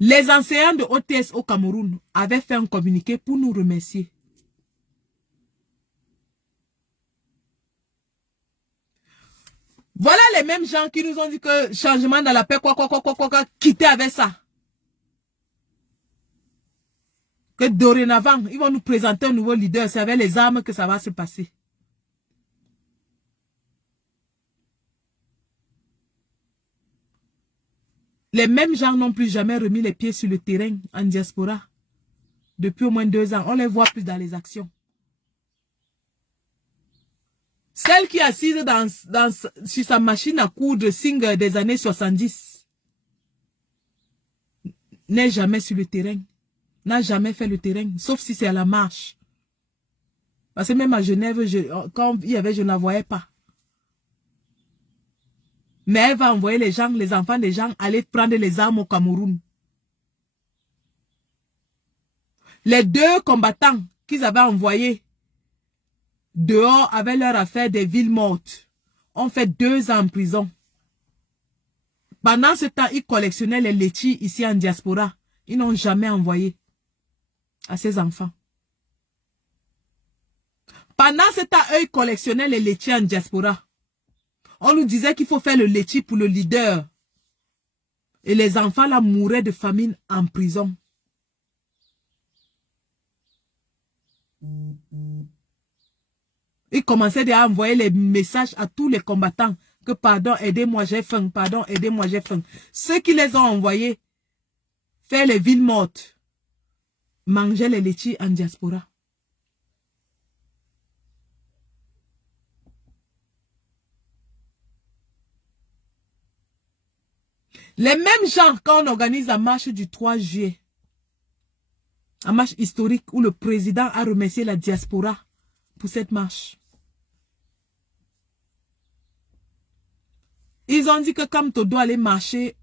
Les enseignants de OTS au Cameroun avaient fait un communiqué pour nous remercier. Voilà les mêmes gens qui nous ont dit que changement dans la paix, quittez avec ça. Que dorénavant, ils vont nous présenter un nouveau leader. C'est avec les armes que ça va se passer. Les mêmes gens n'ont plus jamais remis les pieds sur le terrain en diaspora. Depuis au moins 2 ans, on les voit plus dans les actions. Celle qui est assise sur sa machine à coudre signe des années 70 n'est jamais sur le terrain. N'a jamais fait le terrain, sauf si c'est à la marche. Parce que même à Genève, quand il y avait, je ne la voyais pas. Mais elle va envoyer les gens, les enfants des gens, aller prendre les armes au Cameroun. Les 2 combattants qu'ils avaient envoyés dehors avec leur affaire des villes mortes ont fait 2 ans en prison Pendant ce temps, ils collectionnaient les litchis ici en diaspora. Ils n'ont jamais envoyé à ses enfants. Pendant ce temps, eux, ils collectionnaient les litchis en diaspora. On nous disait qu'il faut faire le litchi pour le leader. Et les enfants là mouraient de famine en prison. Ils commençaient à envoyer les messages à tous les combattants que pardon, aidez-moi, j'ai faim, pardon, aidez-moi, j'ai faim. Ceux qui les ont envoyés faire les villes mortes, manger les litchis en diaspora. Les mêmes gens, quand on organise la marche du 3 juillet, la marche historique où le président a remercié la diaspora pour cette marche. Ils ont dit que Kamto doit aller marcher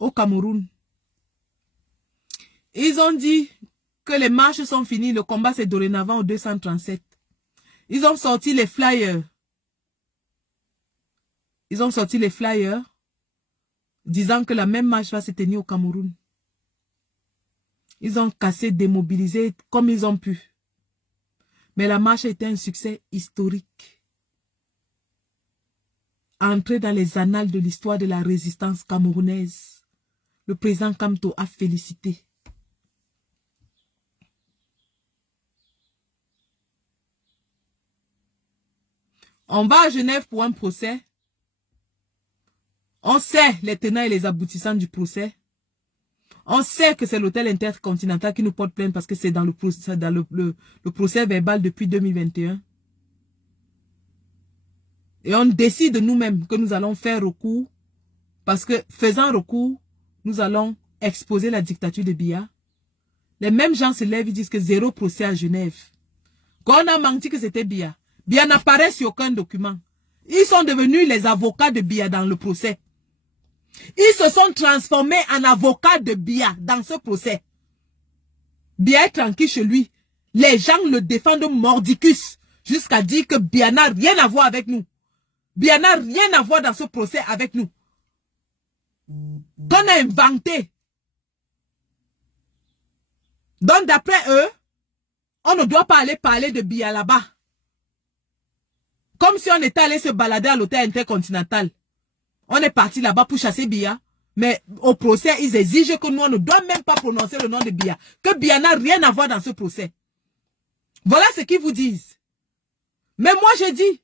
au Cameroun. Ils ont dit que les marches sont finies, le combat c'est dorénavant au 237. Ils ont sorti les flyers. Ils ont sorti les flyers disant que la même marche va se tenir au Cameroun. Ils ont cassé, démobilisé comme ils ont pu. Mais la marche a été un succès historique. Entré dans les annales de l'histoire de la résistance camerounaise. Le président Kamto a félicité. On va à Genève pour un procès. On sait les tenants et les aboutissants du procès. On sait que c'est l'hôtel intercontinental qui nous porte plainte parce que c'est dans le procès verbal depuis 2021. Et on décide nous-mêmes que nous allons faire recours parce que faisant recours, nous allons exposer la dictature de Biya. Les mêmes gens se lèvent et disent que zéro procès à Genève. Quand on a menti que c'était Biya, Biya n'apparaît sur aucun document. Ils sont devenus les avocats de Biya dans le procès. Ils se sont transformés en avocats de Biya dans ce procès. Biya est tranquille chez lui. Les gens le défendent mordicus jusqu'à dire que Biya n'a rien à voir avec nous. Biya n'a rien à voir dans ce procès avec nous. Qu'on a inventé. Donc d'après eux, on ne doit pas aller parler de Biya là-bas. Comme si on était allé se balader à l'hôtel intercontinental. On est parti là-bas pour chasser Biya. Mais au procès, ils exigent que nous, on ne doit même pas prononcer le nom de Biya. Que Biya n'a rien à voir dans ce procès. Voilà ce qu'ils vous disent. Mais moi, je dis,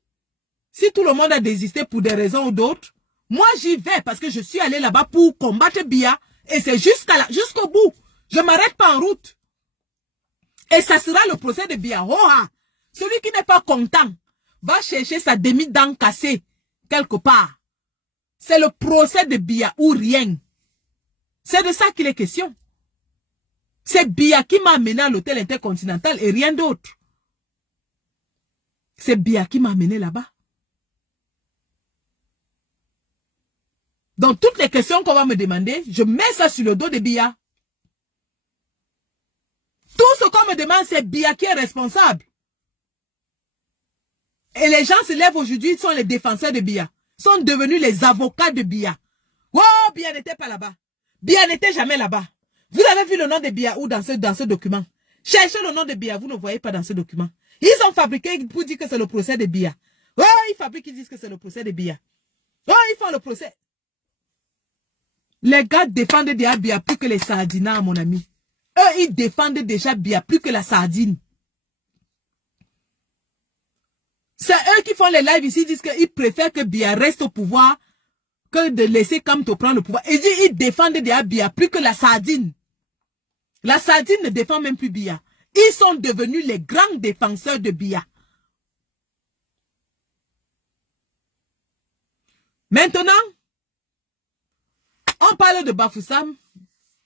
si tout le monde a désisté pour des raisons ou d'autres, moi, j'y vais parce que je suis allé là-bas pour combattre Biya. Et c'est jusqu'au bout. Je ne m'arrête pas en route. Et ça sera le procès de Biya. Oh, ah. Celui qui n'est pas content va chercher sa demi-dent cassée quelque part. C'est le procès de Biya ou rien. C'est de ça qu'il est question. C'est Biya qui m'a amené à l'hôtel intercontinental et rien d'autre. C'est Biya qui m'a amené là-bas. Donc toutes les questions qu'on va me demander, je mets ça sur le dos de Biya. Tout ce qu'on me demande, c'est Biya qui est responsable. Et les gens se lèvent aujourd'hui, ils sont les défenseurs de Biya. Sont devenus les avocats de Biya. Oh, Biya n'était pas là-bas. Biya n'était jamais là-bas. Vous avez vu le nom de Biya où dans ce document? Cherchez le nom de Biya, vous ne voyez pas dans ce document. Ils ont fabriqué pour dire que c'est le procès de Biya. Oh, ils fabriquent, ils disent que c'est le procès de Biya. Oh, ils font le procès. Les gars défendent déjà Biya plus que les sardines, mon ami. Eux, ils défendent déjà Biya plus que la sardine. C'est eux qui font les lives ici, ils disent qu'ils préfèrent que Biya reste au pouvoir que de laisser Kamto prendre le pouvoir. Ils défendent déjà Biya plus que la sardine. La sardine ne défend même plus Biya. Ils sont devenus les grands défenseurs de Biya. Maintenant, on parle de Bafoussam.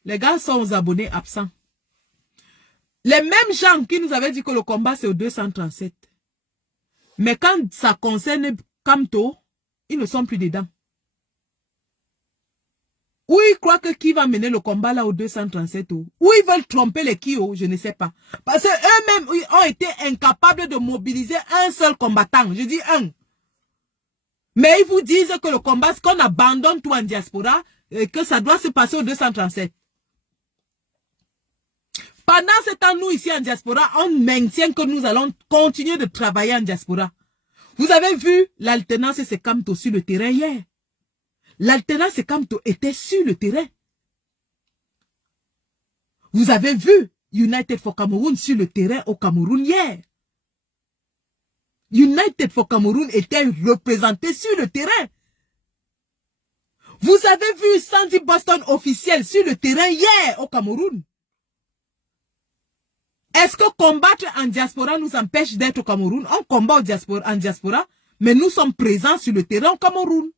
Les gars sont aux abonnés absents. Les mêmes gens qui nous avaient dit que le combat c'est au 237. Mais quand ça concerne Kamto, ils ne sont plus dedans. Ou ils croient que qui va mener le combat là au 237 ou ils veulent tromper les qui, je ne sais pas. Parce qu'eux-mêmes ont été incapables de mobiliser un seul combattant. Je dis un. Mais ils vous disent que le combat, qu'on abandonne tout en diaspora, et que ça doit se passer au 237. Pendant ce temps, nous ici en diaspora, on maintient que nous allons continuer de travailler en diaspora. Vous avez vu l'alternance et ses Camto sur le terrain hier. L'alternance et Camto était sur le terrain. Vous avez vu United for Cameroon sur le terrain au Cameroun hier. United for Cameroon était représenté sur le terrain. Vous avez vu Sandy Boston officiel sur le terrain hier au Cameroun. Est-ce que combattre en diaspora nous empêche d'être au Cameroun? On combat en diaspora, mais nous sommes présents sur le terrain au Cameroun.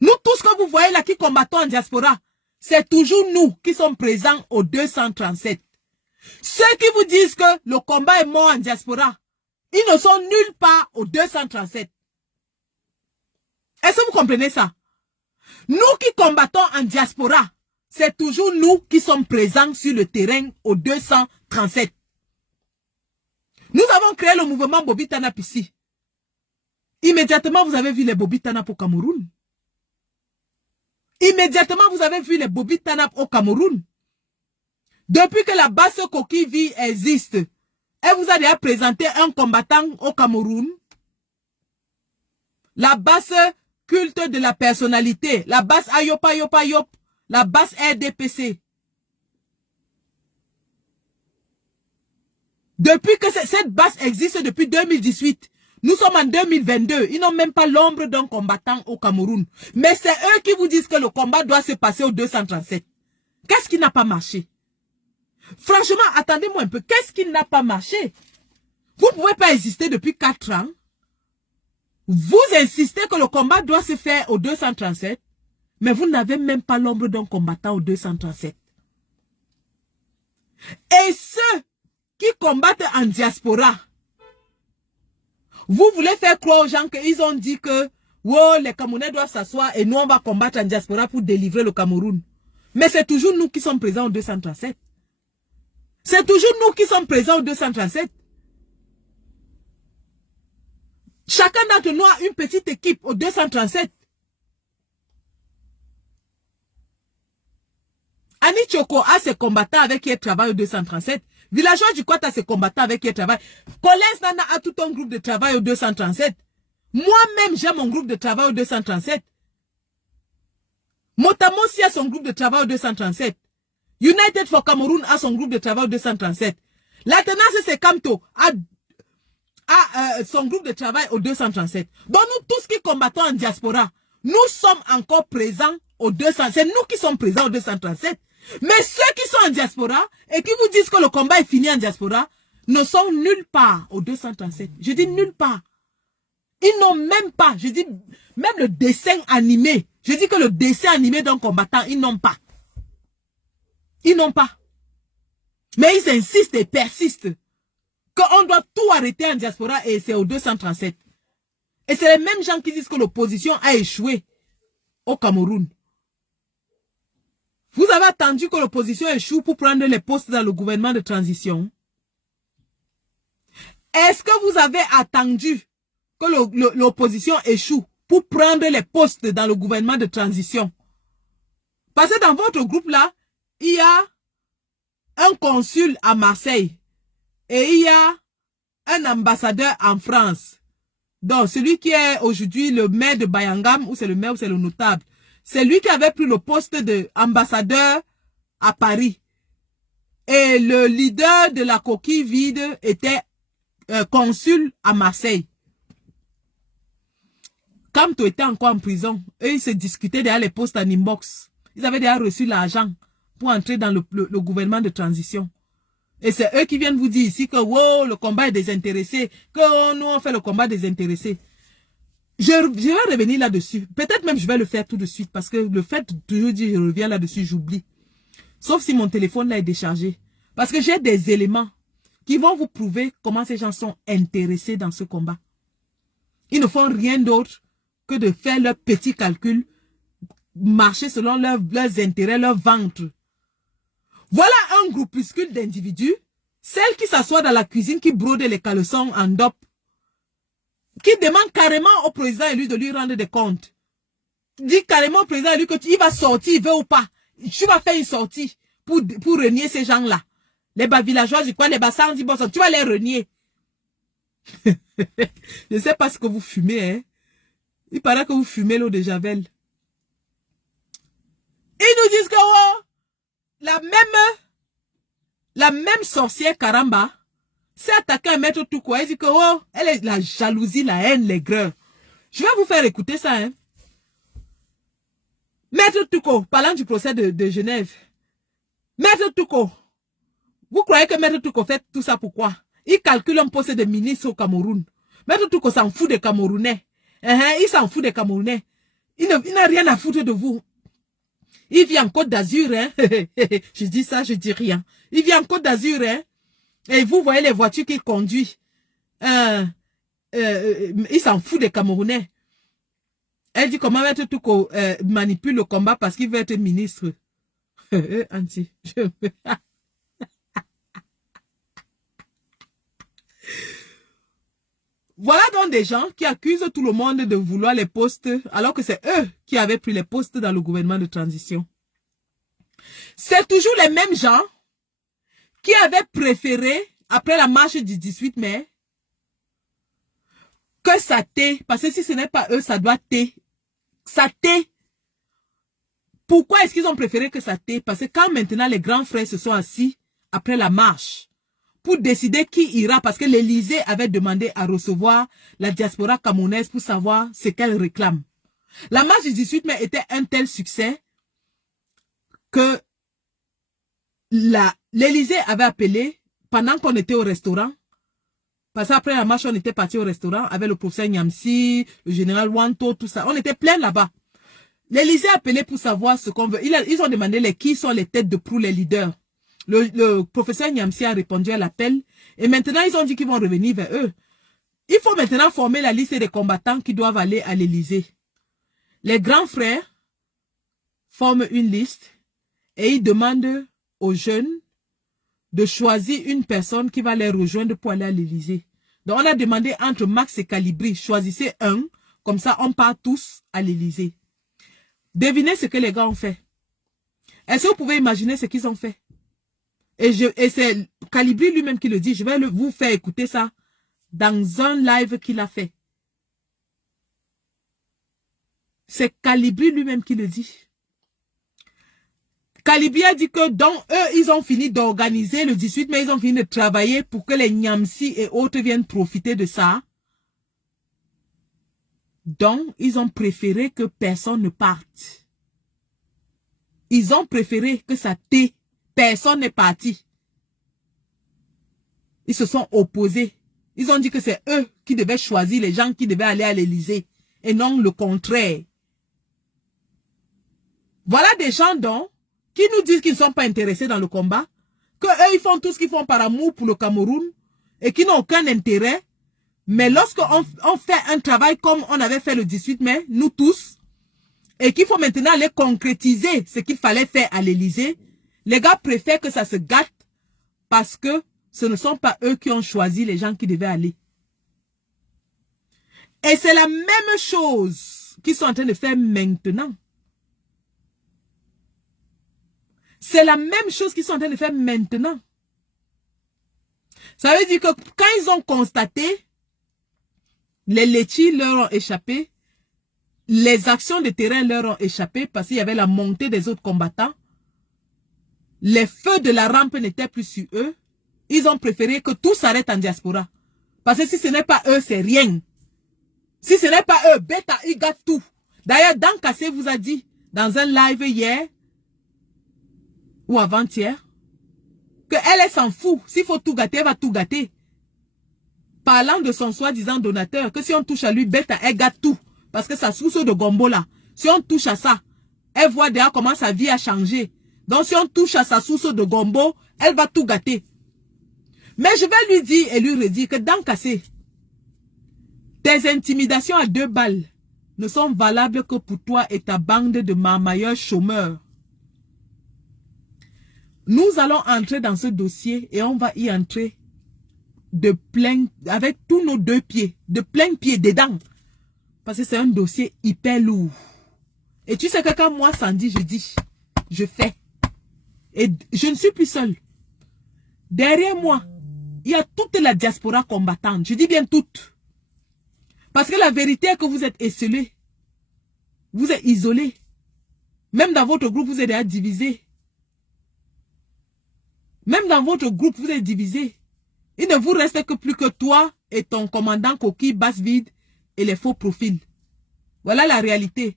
Nous tous que vous voyez là qui combattons en diaspora, c'est toujours nous qui sommes présents au 237. Ceux qui vous disent que le combat est mort en diaspora, ils ne sont nulle part au 237. Est-ce que vous comprenez ça? Nous qui combattons en diaspora, c'est toujours nous qui sommes présents sur le terrain au 237. Nous avons créé le mouvement Bobi Tanap ici. Immédiatement, vous avez vu les Bobi Tanap au Cameroun. Immédiatement, vous avez vu les Bobi Tanap au Cameroun. Depuis que la basse coquille vie existe, elle vous a déjà présenté un combattant au Cameroun. La basse culte de la personnalité, la basse Ayop Ayop Ayop, la basse RDPC. Depuis que cette basse existe depuis 2018, nous sommes en 2022. Ils n'ont même pas l'ombre d'un combattant au Cameroun. Mais c'est eux qui vous disent que le combat doit se passer au 237. Qu'est-ce qui n'a pas marché? Franchement, attendez-moi un peu. Qu'est-ce qui n'a pas marché? Vous ne pouvez pas exister depuis 4 ans. Vous insistez que le combat doit se faire au 237. Mais vous n'avez même pas l'ombre d'un combattant au 237. Et ceux qui combattent en diaspora, vous voulez faire croire aux gens qu'ils ont dit que oh, les Camerounais doivent s'asseoir et nous on va combattre en diaspora pour délivrer le Cameroun. Mais c'est toujours nous qui sommes présents au 237. C'est toujours nous qui sommes présents au 237. Chacun d'entre nous a une petite équipe au 237. Annie Choko a ses combattants avec qui elle travaille au 237. Villageois du Côte a ses combattants avec qui elle travaille. Collins Nana a tout un groupe de travail au 237. Moi-même, j'ai mon groupe de travail au 237. Motamossi a son groupe de travail au 237. United for Cameroon a son groupe de travail au 237. La Tenance c'est Camto a son groupe de travail au 237. Donc nous tous qui combattons en diaspora, nous sommes encore présents au 237. C'est nous qui sommes présents au 237. Mais ceux qui sont en diaspora et qui vous disent que le combat est fini en diaspora ne sont nulle part au 237. Je dis nulle part. Ils n'ont même pas, je dis même le dessin animé. Je dis que le dessin animé d'un combattant, ils n'ont pas. Ils n'ont pas. Mais ils insistent et persistent qu'on doit tout arrêter en diaspora et c'est au 237. Et c'est les mêmes gens qui disent que l'opposition a échoué au Cameroun. Vous avez attendu que l'opposition échoue pour prendre les postes dans le gouvernement de transition? Est-ce que vous avez attendu que l'opposition échoue pour prendre les postes dans le gouvernement de transition? Parce que dans votre groupe là, il y a un consul à Marseille et il y a un ambassadeur en France. Donc celui qui est aujourd'hui le maire de Bayangam, ou c'est le maire ou c'est le notable, c'est lui qui avait pris le poste d'ambassadeur à Paris. Et le leader de la coquille vide était consul à Marseille. Camto était encore en prison. Eux, ils se discutaient derrière les postes en inbox. Ils avaient déjà reçu l'argent pour entrer dans le gouvernement de transition. Et c'est eux qui viennent vous dire ici que wow, le combat est désintéressé, que nous on fait le combat désintéressé. Je vais revenir là-dessus. Peut-être même je vais le faire tout de suite parce que le fait de toujours dire je reviens là-dessus, j'oublie. Sauf si mon téléphone là est déchargé. Parce que j'ai des éléments qui vont vous prouver comment ces gens sont intéressés dans ce combat. Ils ne font rien d'autre que de faire leurs petits calculs, marcher selon leurs intérêts, leur ventre. Voilà un groupuscule d'individus, celles qui s'assoient dans la cuisine, qui brodent les caleçons en dope, qui demande carrément au président élu de lui rendre des comptes. Dit carrément au président élu qu'il va sortir, il veut ou pas. Tu vas faire une sortie pour renier ces gens-là. Les bas villageois, du coin, les bas sans bon, tu vas les renier. Je ne sais pas ce que vous fumez, hein. Il paraît que vous fumez l'eau de Javel. Ils nous disent que oh, la même sorcière Karamba s'est attaquée à Maître Touko. Elle dit que oh, elle est la jalousie, la haine, l'aigreur. Je vais vous faire écouter ça, hein. Maître Touko, parlant du procès de Genève. Maître Touko, vous croyez que Maître Touko fait tout ça pourquoi? Il calcule un poste de ministre au Cameroun. Maître Touko s'en fout des Camerounais. Il s'en fout des Camerounais. Il n'a rien à foutre de vous. Il vit en Côte d'Azur, hein. Je dis ça, je dis rien. Il vit en Côte d'Azur, hein. Et vous voyez les voitures qu'il conduit. Il s'en fout des Camerounais. Elle dit comment Maître Touko manipule le combat parce qu'il veut être ministre. Anti. Voilà donc des gens qui accusent tout le monde de vouloir les postes alors que c'est eux qui avaient pris les postes dans le gouvernement de transition. C'est toujours les mêmes gens qui avaient préféré, après la marche du 18 mai, que ça tait. Parce que si ce n'est pas eux, ça doit tait. Ça tait. Pourquoi est-ce qu'ils ont préféré que ça tait? Parce que quand maintenant les grands frères se sont assis après la marche, pour décider qui ira, parce que l'Élysée avait demandé à recevoir la diaspora camerounaise pour savoir ce qu'elle réclame. La marche du 18 mai était un tel succès que l'Élysée avait appelé, pendant qu'on était au restaurant, parce qu'après la marche, on était parti au restaurant avec le professeur Nyamsi, le général Wanto, tout ça. On était plein là-bas. L'Élysée a appelé pour savoir ce qu'on veut. Ils ont demandé qui sont les têtes de proue, les leaders. Le professeur Nyamsi a répondu à l'appel et maintenant ils ont dit qu'ils vont revenir vers eux. Il faut maintenant former la liste des combattants qui doivent aller à l'Élysée. Les grands frères forment une liste et ils demandent aux jeunes de choisir une personne qui va les rejoindre pour aller à l'Élysée. Donc on a demandé entre Max et Calibri, choisissez un, comme ça on part tous à l'Élysée. Devinez ce que les gars ont fait. Est-ce que vous pouvez imaginer ce qu'ils ont fait? Et c'est Calibri lui-même qui le dit. Je vais vous faire écouter ça dans un live qu'il a fait. C'est Calibri lui-même qui le dit. Calibri a dit que donc eux, ils ont fini d'organiser le 18 mai, ils ont fini de travailler pour que les Nyamsi et autres viennent profiter de ça. Donc, ils ont préféré que personne ne parte. Ils ont préféré que ça tait. Personne n'est parti. Ils se sont opposés. Ils ont dit que c'est eux qui devaient choisir les gens qui devaient aller à l'Élysée et non le contraire. Voilà des gens donc qui nous disent qu'ils ne sont pas intéressés dans le combat, que eux ils font tout ce qu'ils font par amour pour le Cameroun et qui n'ont aucun intérêt. Mais lorsqu'on fait un travail comme on avait fait le 18 mai, nous tous, et qu'il faut maintenant aller concrétiser ce qu'il fallait faire à l'Élysée, les gars préfèrent que ça se gâte parce que ce ne sont pas eux qui ont choisi les gens qui devaient aller. Et c'est la même chose qu'ils sont en train de faire maintenant. C'est la même chose qu'ils sont en train de faire maintenant. Ça veut dire que quand ils ont constaté, les Letchis leur ont échappé, les actions de terrain leur ont échappé parce qu'il y avait la montée des autres combattants. Les feux de la rampe n'étaient plus sur eux. Ils ont préféré que tout s'arrête en diaspora. Parce que si ce n'est pas eux, c'est rien. Si ce n'est pas eux, Beta, ils gâtent tout. D'ailleurs, Dan Kassé vous a dit, dans un live hier, ou avant-hier, qu'elle s'en fout. S'il faut tout gâter, elle va tout gâter. Parlant de son soi-disant donateur, que si on touche à lui, Beta, elle gâte tout. Parce que sa source de gombo là, si on touche à ça, elle voit déjà comment sa vie a changé. Donc si on touche à sa source de gombo, elle va tout gâter. Mais je vais lui dire et lui redire que dans Kassé, tes intimidations à 2 balles ne sont valables que pour toi et ta bande de marmailleurs chômeurs. Nous allons entrer dans ce dossier et on va y entrer avec tous nos 2 pieds, de plein pied dedans. Parce que c'est un dossier hyper lourd. Et tu sais que quand moi, Sandy, je dis, je fais. Et je ne suis plus seule. Derrière moi, il y a toute la diaspora combattante. Je dis bien toute. Parce que la vérité est que vous êtes esselés. Vous êtes isolés. Même dans votre groupe, vous êtes déjà divisés. Même dans votre groupe, vous êtes divisés. Il ne vous reste que plus que toi et ton commandant coquille basse vide et les faux profils. Voilà la réalité.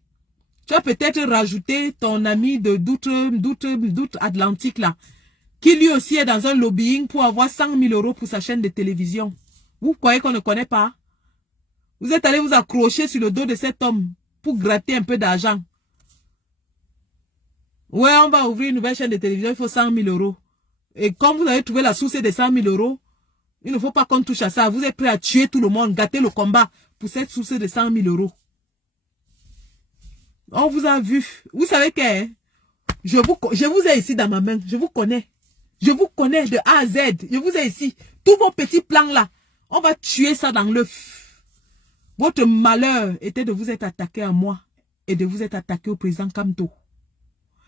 Tu as peut-être rajouté ton ami de d'outre-Atlantique là, qui lui aussi est dans un lobbying pour avoir 100 000 € pour sa chaîne de télévision. Vous croyez qu'on ne connaît pas? Vous êtes allé vous accrocher sur le dos de cet homme pour gratter un peu d'argent. Ouais, on va ouvrir une nouvelle chaîne de télévision, il faut 100 000 €. Et comme vous avez trouvé la source des 100 000 €, il ne faut pas qu'on touche à ça. Vous êtes prêt à tuer tout le monde, gâter le combat pour cette source de 100 000 €. On vous a vu. Vous savez que je vous ai ici dans ma main. Je vous connais. Je vous connais de A à Z. Je vous ai ici. Tous vos petits plans là. On va tuer ça dans l'œuf. Votre malheur était de vous être attaqué à moi et de vous être attaqué au président Kamto.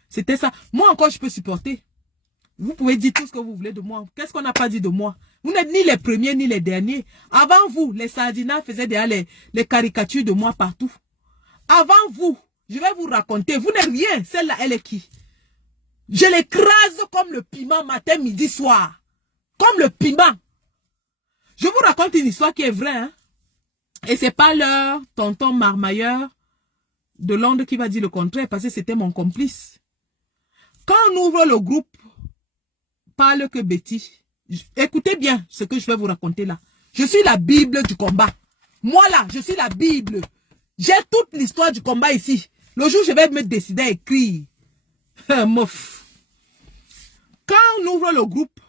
C'était ça. Moi encore, je peux supporter. Vous pouvez dire tout ce que vous voulez de moi. Qu'est-ce qu'on n'a pas dit de moi? Vous n'êtes ni les premiers ni les derniers. Avant vous, les Sardinats faisaient déjà les caricatures de moi partout. Avant vous, je vais vous raconter. Vous n'êtes rien. Celle-là, elle est qui? Je l'écrase comme le piment matin, midi, soir. Comme le piment. Je vous raconte une histoire qui est vraie. Hein? Et c'est pas leur tonton marmailleur de Londres qui va dire le contraire parce que c'était mon complice. Quand on ouvre le groupe Parle que Betty, écoutez bien ce que je vais vous raconter là. Je suis la Bible du combat. Moi là, je suis la Bible. J'ai toute l'histoire du combat ici. Le jour où je vais me décider à écrire. Mouf. Quand on ouvre le groupe,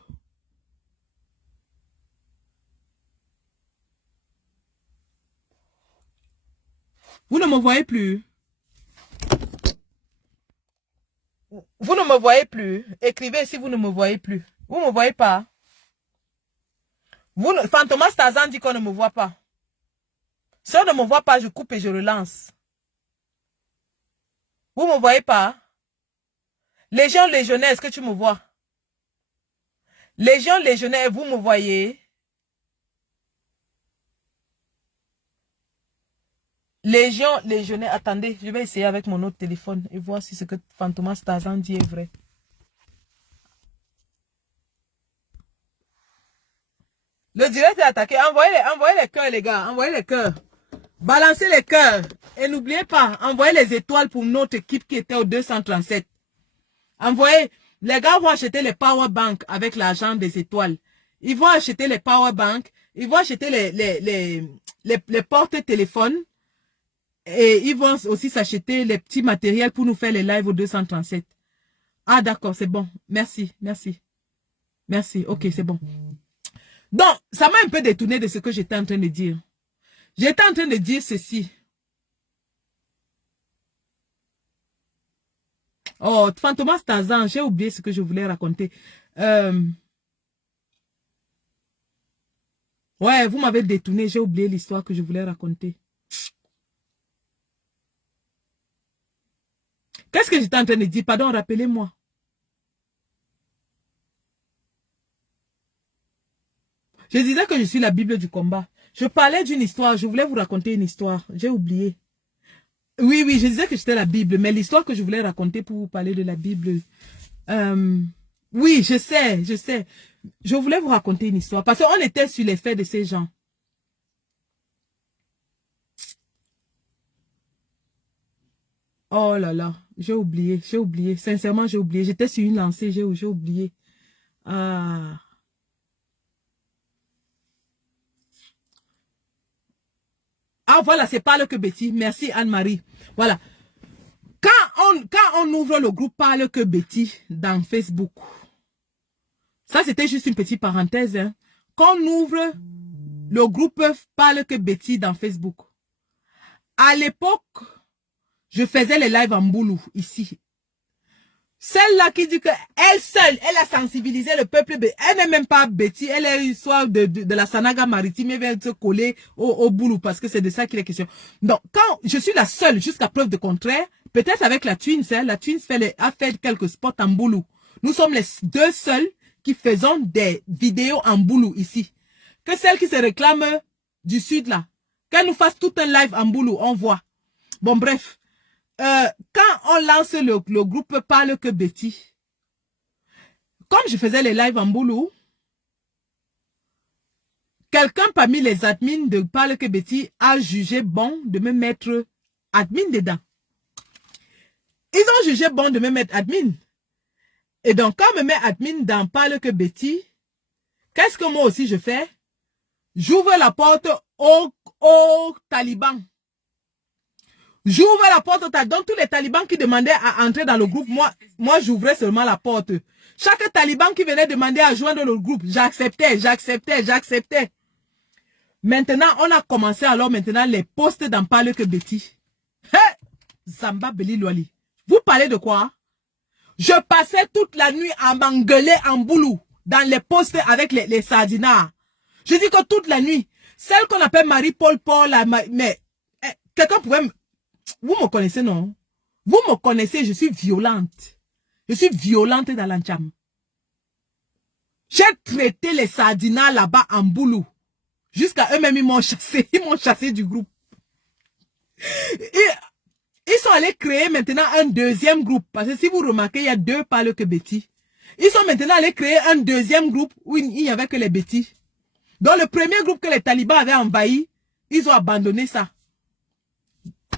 vous ne me voyez plus. Vous ne me voyez plus. Écrivez si vous ne me voyez plus. Vous ne me voyez pas. Fantomas Tarzan dit qu'on ne me voit pas. Si on ne me voit pas, je coupe et je relance. Vous ne me voyez pas. Légion légionnaire, est-ce que tu me vois? Légion légionnaire, vous me voyez? Légion légionnaire, attendez, je vais essayer avec mon autre téléphone et voir si ce que Fantomas Tarzan dit est vrai. Le direct est attaqué. Envoyez les cœurs, les gars. Envoyez les cœurs. Balancez les cœurs. Et n'oubliez pas, envoyez les étoiles pour notre équipe qui était au 237. Envoyez. Les gars vont acheter les power banks avec l'argent des étoiles. Ils vont acheter les power banks. Ils vont acheter les portes-téléphones. Et ils vont aussi s'acheter les petits matériels pour nous faire les lives au 237. Ah d'accord, c'est bon. Merci, merci. Merci, ok, c'est bon. Donc, ça m'a un peu détourné de ce que j'étais en train de dire. J'étais en train de dire ceci. Oh, Fantomas Tarzan, j'ai oublié ce que je voulais raconter. Ouais, vous m'avez détourné, j'ai oublié l'histoire que je voulais raconter. Qu'est-ce que j'étais en train de dire? Pardon, rappelez-moi. Je disais que je suis la Bible du combat. Je parlais d'une histoire, je voulais vous raconter une histoire. J'ai oublié. Oui, oui, je disais que j'étais la Bible, mais l'histoire que je voulais raconter pour vous parler de la Bible... oui, je sais, je sais. Je voulais vous raconter une histoire, parce qu'on était sur les faits de ces gens. Oh là là, j'ai oublié, sincèrement j'ai oublié. J'étais sur une lancée, j'ai oublié. Ah... Ah voilà, c'est Parle que Betty. Merci Anne-Marie. Voilà. Quand on ouvre le groupe Parle que Betty dans Facebook, ça c'était juste une petite parenthèse. Hein. Quand on ouvre le groupe Parle que Betty dans Facebook, à l'époque, je faisais les lives en boulou ici. Celle-là qui dit que elle seule, elle a sensibilisé le peuple. Elle n'est même pas Betty. Elle est soit de la Sanaga maritime. Elle vient se coller au boulot parce que c'est de ça qu'il est question. Donc, quand je suis la seule, jusqu'à preuve de contraire, peut-être avec la Twins, hein, la Twins a fait quelques spots en boulot. Nous sommes les deux seuls qui faisons des vidéos en boulot ici. Que celle qui se réclame du sud là, qu'elle nous fasse tout un live en boulot, on voit. Bon, bref. Quand on lance le groupe Parle que Betty, comme je faisais les lives en boulot, quelqu'un parmi les admins de Parle que Betty a jugé bon de me mettre admin dedans. Ils ont jugé bon de me mettre admin. Et donc, quand on me met admin dans Parle que Betty, qu'est-ce que moi aussi je fais? J'ouvre la porte aux talibans. J'ouvre la porte aux talibans. Donc, tous les talibans qui demandaient à entrer dans le groupe, moi j'ouvrais seulement la porte. Chaque taliban qui venait demander à joindre le groupe, j'acceptais. Maintenant, on a commencé alors maintenant les posts dans Parle que Betty. Hey! Zamba Beli Loali. Vous parlez de quoi? Je passais toute la nuit à m'engueuler en boulot dans les posts avec les sardinards. Je dis que toute la nuit, celle qu'on appelle Marie-Paul, mais quelqu'un pouvait me... Vous me connaissez, non? Vous me connaissez, je suis violente. Je suis violente dans l'ancham. J'ai traité les sardinards là-bas en boulot. Jusqu'à eux-mêmes, ils m'ont chassé du groupe. Ils sont allés créer maintenant un deuxième groupe. Parce que si vous remarquez, il y a deux Parle que Betty. Ils sont maintenant allés créer un deuxième groupe où il n'y avait que les Betty. Dans le premier groupe que les talibans avaient envahi, ils ont abandonné ça.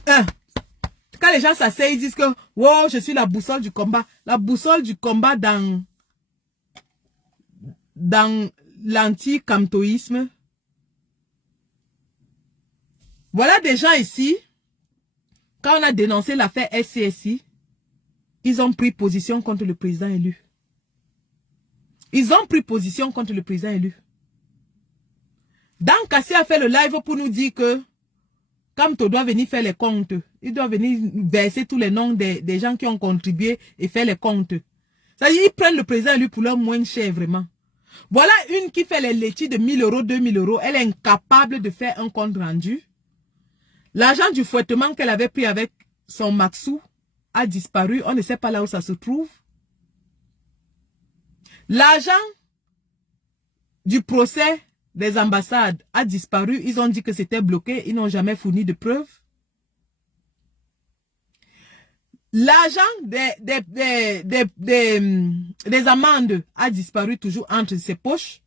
Quand les gens s'asseyent, ils disent que wow, je suis la boussole du combat. La boussole du combat dans l'anti-camtoïsme. Voilà des gens ici, quand on a dénoncé l'affaire SCSI, ils ont pris position contre le président élu. Ils ont pris position contre le président élu. Dan Kassi a fait le live pour nous dire que Kamto doit venir faire les comptes. Il doit venir verser tous les noms des gens qui ont contribué et faire les comptes. C'est-à-dire, ils prennent le président élu pour leur moins cher, vraiment. Voilà une qui fait les laitiers de 1000 euros, 2000 euros. Elle est incapable de faire un compte rendu. L'argent du fouettement qu'elle avait pris avec son Maxou a disparu. On ne sait pas là où ça se trouve. L'argent du procès des ambassades a disparu. Ils ont dit que c'était bloqué. Ils n'ont jamais fourni de preuves. L'argent des amendes a disparu toujours entre ses poches.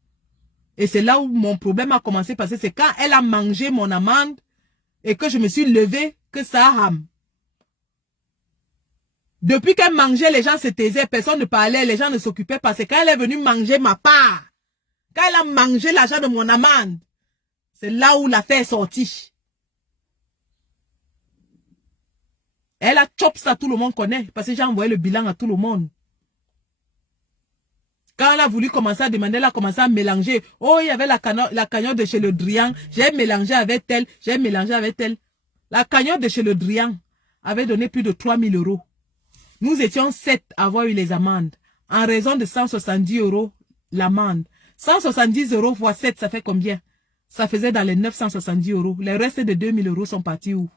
Et c'est là où mon problème a commencé. Parce que c'est quand elle a mangé mon amende et que je me suis levée que ça a ram. Depuis qu'elle mangeait, les gens se taisaient. Personne ne parlait. Les gens ne s'occupaient pas. C'est quand elle est venue manger ma part. Quand elle a mangé l'argent de mon amende, c'est là où l'affaire est sortie. Elle a chop ça, tout le monde connaît. Parce que j'ai envoyé le bilan à tout le monde. Quand elle a voulu commencer à demander, elle a commencé à mélanger. Oh, il y avait la cagnotte de chez le Drian. J'ai mélangé avec elle. J'ai mélangé avec elle. La cagnotte de chez le Drian avait donné plus de 3000 euros. Nous étions 7 à avoir eu les amendes. En raison de 170 euros l'amende. 170 euros fois 7, ça fait combien? Ça faisait dans les 970 euros. Les restes de 2000 euros sont partis où?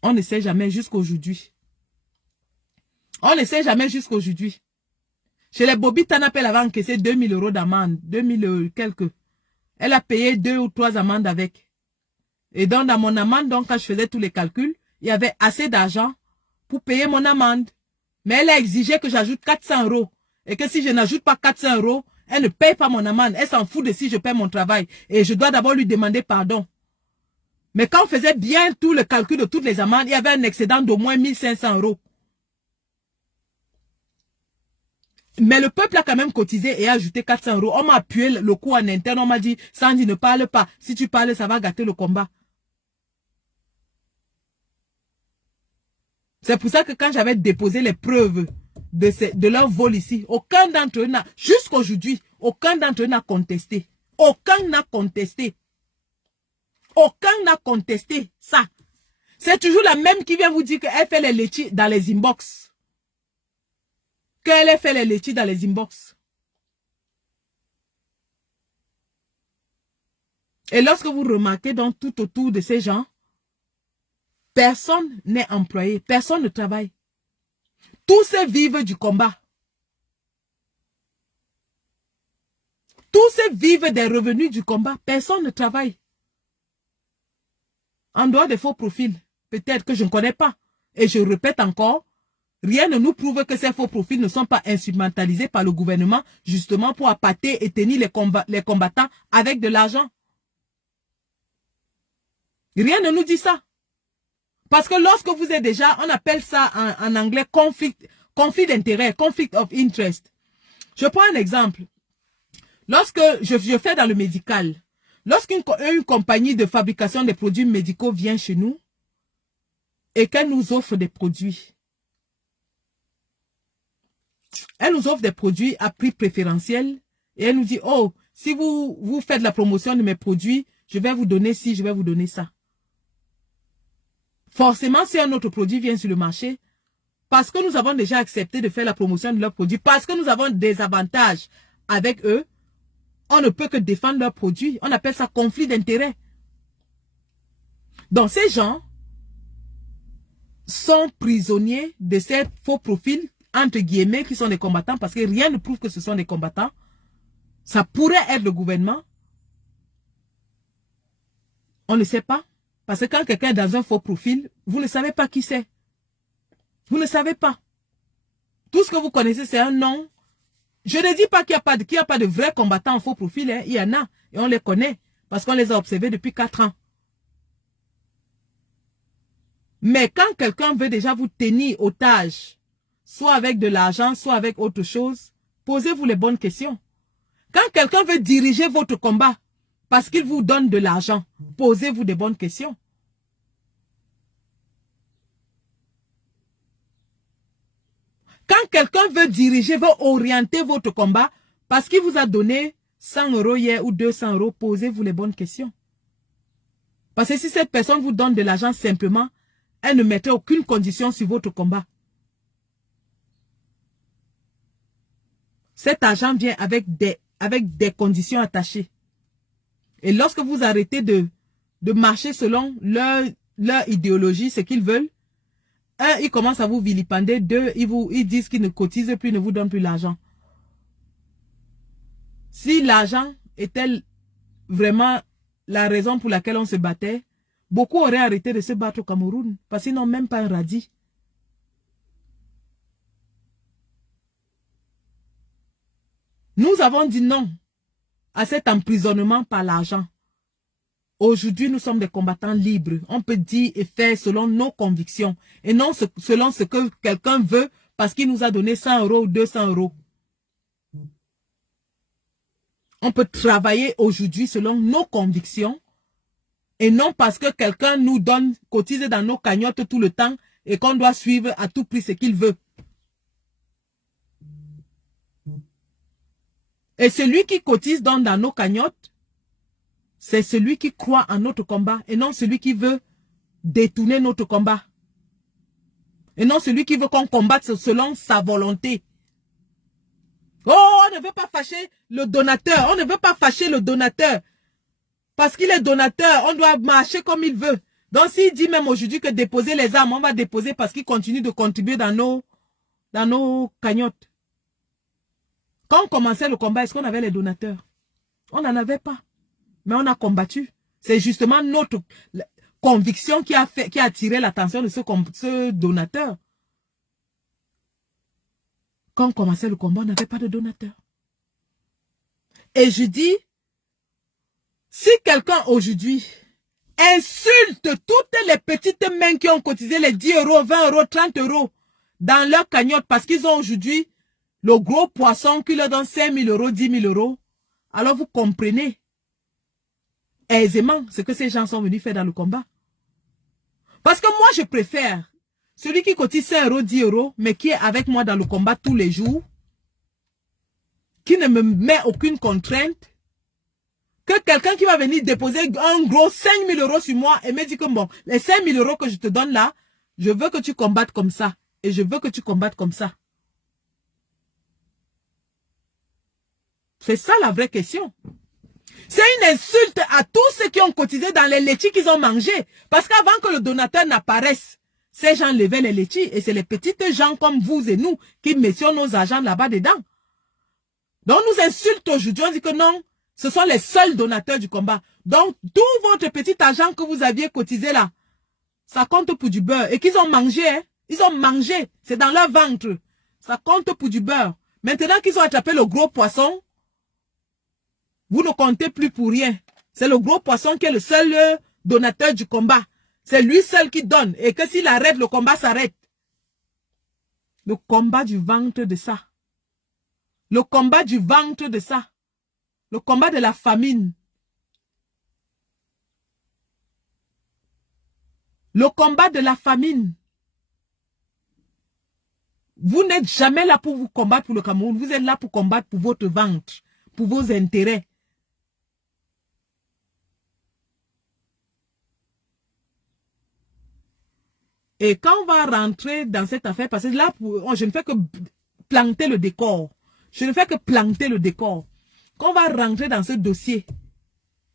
On ne sait jamais jusqu'aujourd'hui. On ne sait jamais jusqu'aujourd'hui. Chez les Bobby Tanap, elle avait encaissé 2000 euros d'amende. 2000 quelques. Elle a payé 2 ou 3 amendes avec. Et donc, dans mon amende, donc, quand je faisais tous les calculs, il y avait assez d'argent pour payer mon amende. Mais elle a exigé que j'ajoute 400 euros. Et que si je n'ajoute pas 400 euros, elle ne paye pas mon amende. Elle s'en fout de si je paie mon travail. Et je dois d'abord lui demander pardon. Mais quand on faisait bien tout le calcul de toutes les amendes, il y avait un excédent d'au moins 1500 euros. Mais le peuple a quand même cotisé et a ajouté 400 euros. On m'a appuyé le coup en interne. On m'a dit, Sandy, ne parle pas. Si tu parles, ça va gâter le combat. C'est pour ça que quand j'avais déposé les preuves de leur vol ici, aucun d'entre eux n'a, jusqu'aujourd'hui, aucun d'entre eux n'a contesté. Aucun n'a contesté. Aucun n'a contesté ça. C'est toujours la même qui vient vous dire qu'elle fait les laitiers dans les inbox. qu'elle ait fait les laitiers dans les inbox. Et lorsque vous remarquez donc tout autour de ces gens, personne n'est employé, personne ne travaille. Tous ces vivent du combat. Tous ces vivent des revenus du combat. Personne ne travaille. En dehors des faux profils, peut-être que je ne connais pas. Et je répète encore, rien ne nous prouve que ces faux profils ne sont pas instrumentalisés par le gouvernement justement pour appâter et tenir les combattants avec de l'argent. Rien ne nous dit ça. Parce que lorsque vous êtes déjà, on appelle ça en anglais conflit d'intérêt, conflict of interest. Je prends un exemple. Lorsque je fais dans le médical, lorsqu'une compagnie de fabrication des produits médicaux vient chez nous et qu'elle nous offre des produits, elle nous offre des produits à prix préférentiel et elle nous dit, oh, si vous faites la promotion de mes produits, je vais vous donner ci, je vais vous donner ça. Forcément, si un autre produit vient sur le marché, parce que nous avons déjà accepté de faire la promotion de leurs produits, parce que nous avons des avantages avec eux, on ne peut que défendre leurs produits. On appelle ça conflit d'intérêt. Donc, ces gens sont prisonniers de ces faux profils, entre guillemets, qui sont des combattants, parce que rien ne prouve que ce sont des combattants. Ça pourrait être le gouvernement. On ne sait pas. Parce que quand quelqu'un est dans un faux profil, vous ne savez pas qui c'est. Vous ne savez pas. Tout ce que vous connaissez, c'est un nom. Je ne dis pas qu'il n'y a pas de vrais combattants en faux profil. Hein. Il y en a. Et on les connaît. Parce qu'on les a observés depuis 4 ans. Mais quand quelqu'un veut déjà vous tenir otage, soit avec de l'argent, soit avec autre chose, posez-vous les bonnes questions. Quand quelqu'un veut diriger votre combat, parce qu'il vous donne de l'argent, posez-vous des bonnes questions. Quand quelqu'un veut diriger, veut orienter votre combat, parce qu'il vous a donné 100 € hier ou 200 €, posez-vous les bonnes questions. Parce que si cette personne vous donne de l'argent simplement, elle ne mettrait aucune condition sur votre combat. Cet argent vient avec des conditions attachées. Et lorsque vous arrêtez de marcher selon leur idéologie, ce qu'ils veulent, un, ils commencent à vous vilipender. Deux, ils disent qu'ils ne cotisent plus, ne vous donnent plus l'argent. Si l'argent était vraiment la raison pour laquelle on se battait, beaucoup auraient arrêté de se battre au Cameroun, parce qu'ils n'ont même pas un radis. Nous avons dit non à cet emprisonnement par l'argent. Aujourd'hui, nous sommes des combattants libres. On peut dire et faire selon nos convictions et non selon ce que quelqu'un veut parce qu'il nous a donné 100 € ou 200 €. On peut travailler aujourd'hui selon nos convictions et non parce que quelqu'un nous donne, cotise dans nos cagnottes tout le temps et qu'on doit suivre à tout prix ce qu'il veut. Et celui qui cotise dans nos cagnottes, c'est celui qui croit en notre combat et non celui qui veut détourner notre combat. Et non celui qui veut qu'on combatte selon sa volonté. Oh, on ne veut pas fâcher le donateur. On ne veut pas fâcher le donateur. Parce qu'il est donateur, on doit marcher comme il veut. Donc s'il dit même aujourd'hui que déposer les armes, on va déposer parce qu'il continue de contribuer dans nos cagnottes. Quand on commençait le combat, est-ce qu'on avait les donateurs? On n'en avait pas. Mais on a combattu. C'est justement notre conviction qui a attiré l'attention de ce donateur. Quand on commençait le combat, on n'avait pas de donateur. Et je dis, si quelqu'un aujourd'hui insulte toutes les petites mains qui ont cotisé les 10 €, 20 €, 30 € dans leur cagnotte parce qu'ils ont aujourd'hui le gros poisson qui leur donne 5 000 €, 10 000 €, alors vous comprenez aisément ce que ces gens sont venus faire dans le combat. Parce que moi, je préfère celui qui cotise 5 €, 10 €, mais qui est avec moi dans le combat tous les jours, qui ne me met aucune contrainte, que quelqu'un qui va venir déposer un gros 5 000 € sur moi et me dit que bon, les 5 000 € que je te donne là, je veux que tu combattes comme ça. Et je veux que tu combattes comme ça. C'est ça la vraie question. C'est une insulte à tous ceux qui ont cotisé dans les laitiers qu'ils ont mangés. Parce qu'avant que le donateur n'apparaisse, ces gens levaient les laitiers. Et c'est les petites gens comme vous et nous qui mettions nos argents là-bas dedans. Donc on nous insulte aujourd'hui. On dit que non, ce sont les seuls donateurs du combat. Donc tout votre petit argent que vous aviez cotisé là, ça compte pour du beurre. Et qu'ils ont mangé, hein. Ils ont mangé. C'est dans leur ventre. Ça compte pour du beurre. Maintenant qu'ils ont attrapé le gros poisson, vous ne comptez plus pour rien. C'est le gros poisson qui est le seul donateur du combat. C'est lui seul qui donne. Et que s'il arrête, le combat s'arrête. Le combat du ventre de ça. Le combat du ventre de ça. Le combat de la famine. Le combat de la famine. Vous n'êtes jamais là pour vous combattre pour le Cameroun. Vous êtes là pour combattre pour votre ventre, pour vos intérêts. Et quand on va rentrer dans cette affaire, parce que là, je ne fais que planter le décor. Je ne fais que planter le décor. Quand on va rentrer dans ce dossier,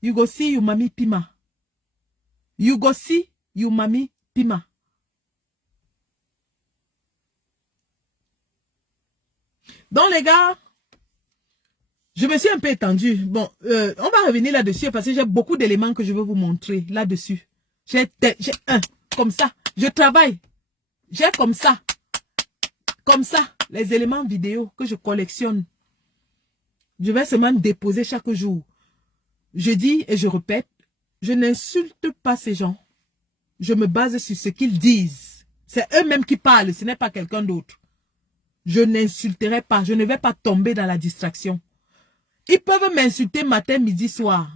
you go see you mami Pima. You go see you mami Pima. Donc les gars, je me suis un peu étendu. Bon, on va revenir là-dessus parce que j'ai beaucoup d'éléments que je veux vous montrer là-dessus. J'ai un, comme ça. Je travaille. J'ai comme ça, les éléments vidéo que je collectionne. Je vais seulement déposer chaque jour. Je dis et je répète, je n'insulte pas ces gens. Je me base sur ce qu'ils disent. C'est eux-mêmes qui parlent, ce n'est pas quelqu'un d'autre. Je n'insulterai pas, je ne vais pas tomber dans la distraction. Ils peuvent m'insulter matin, midi, soir.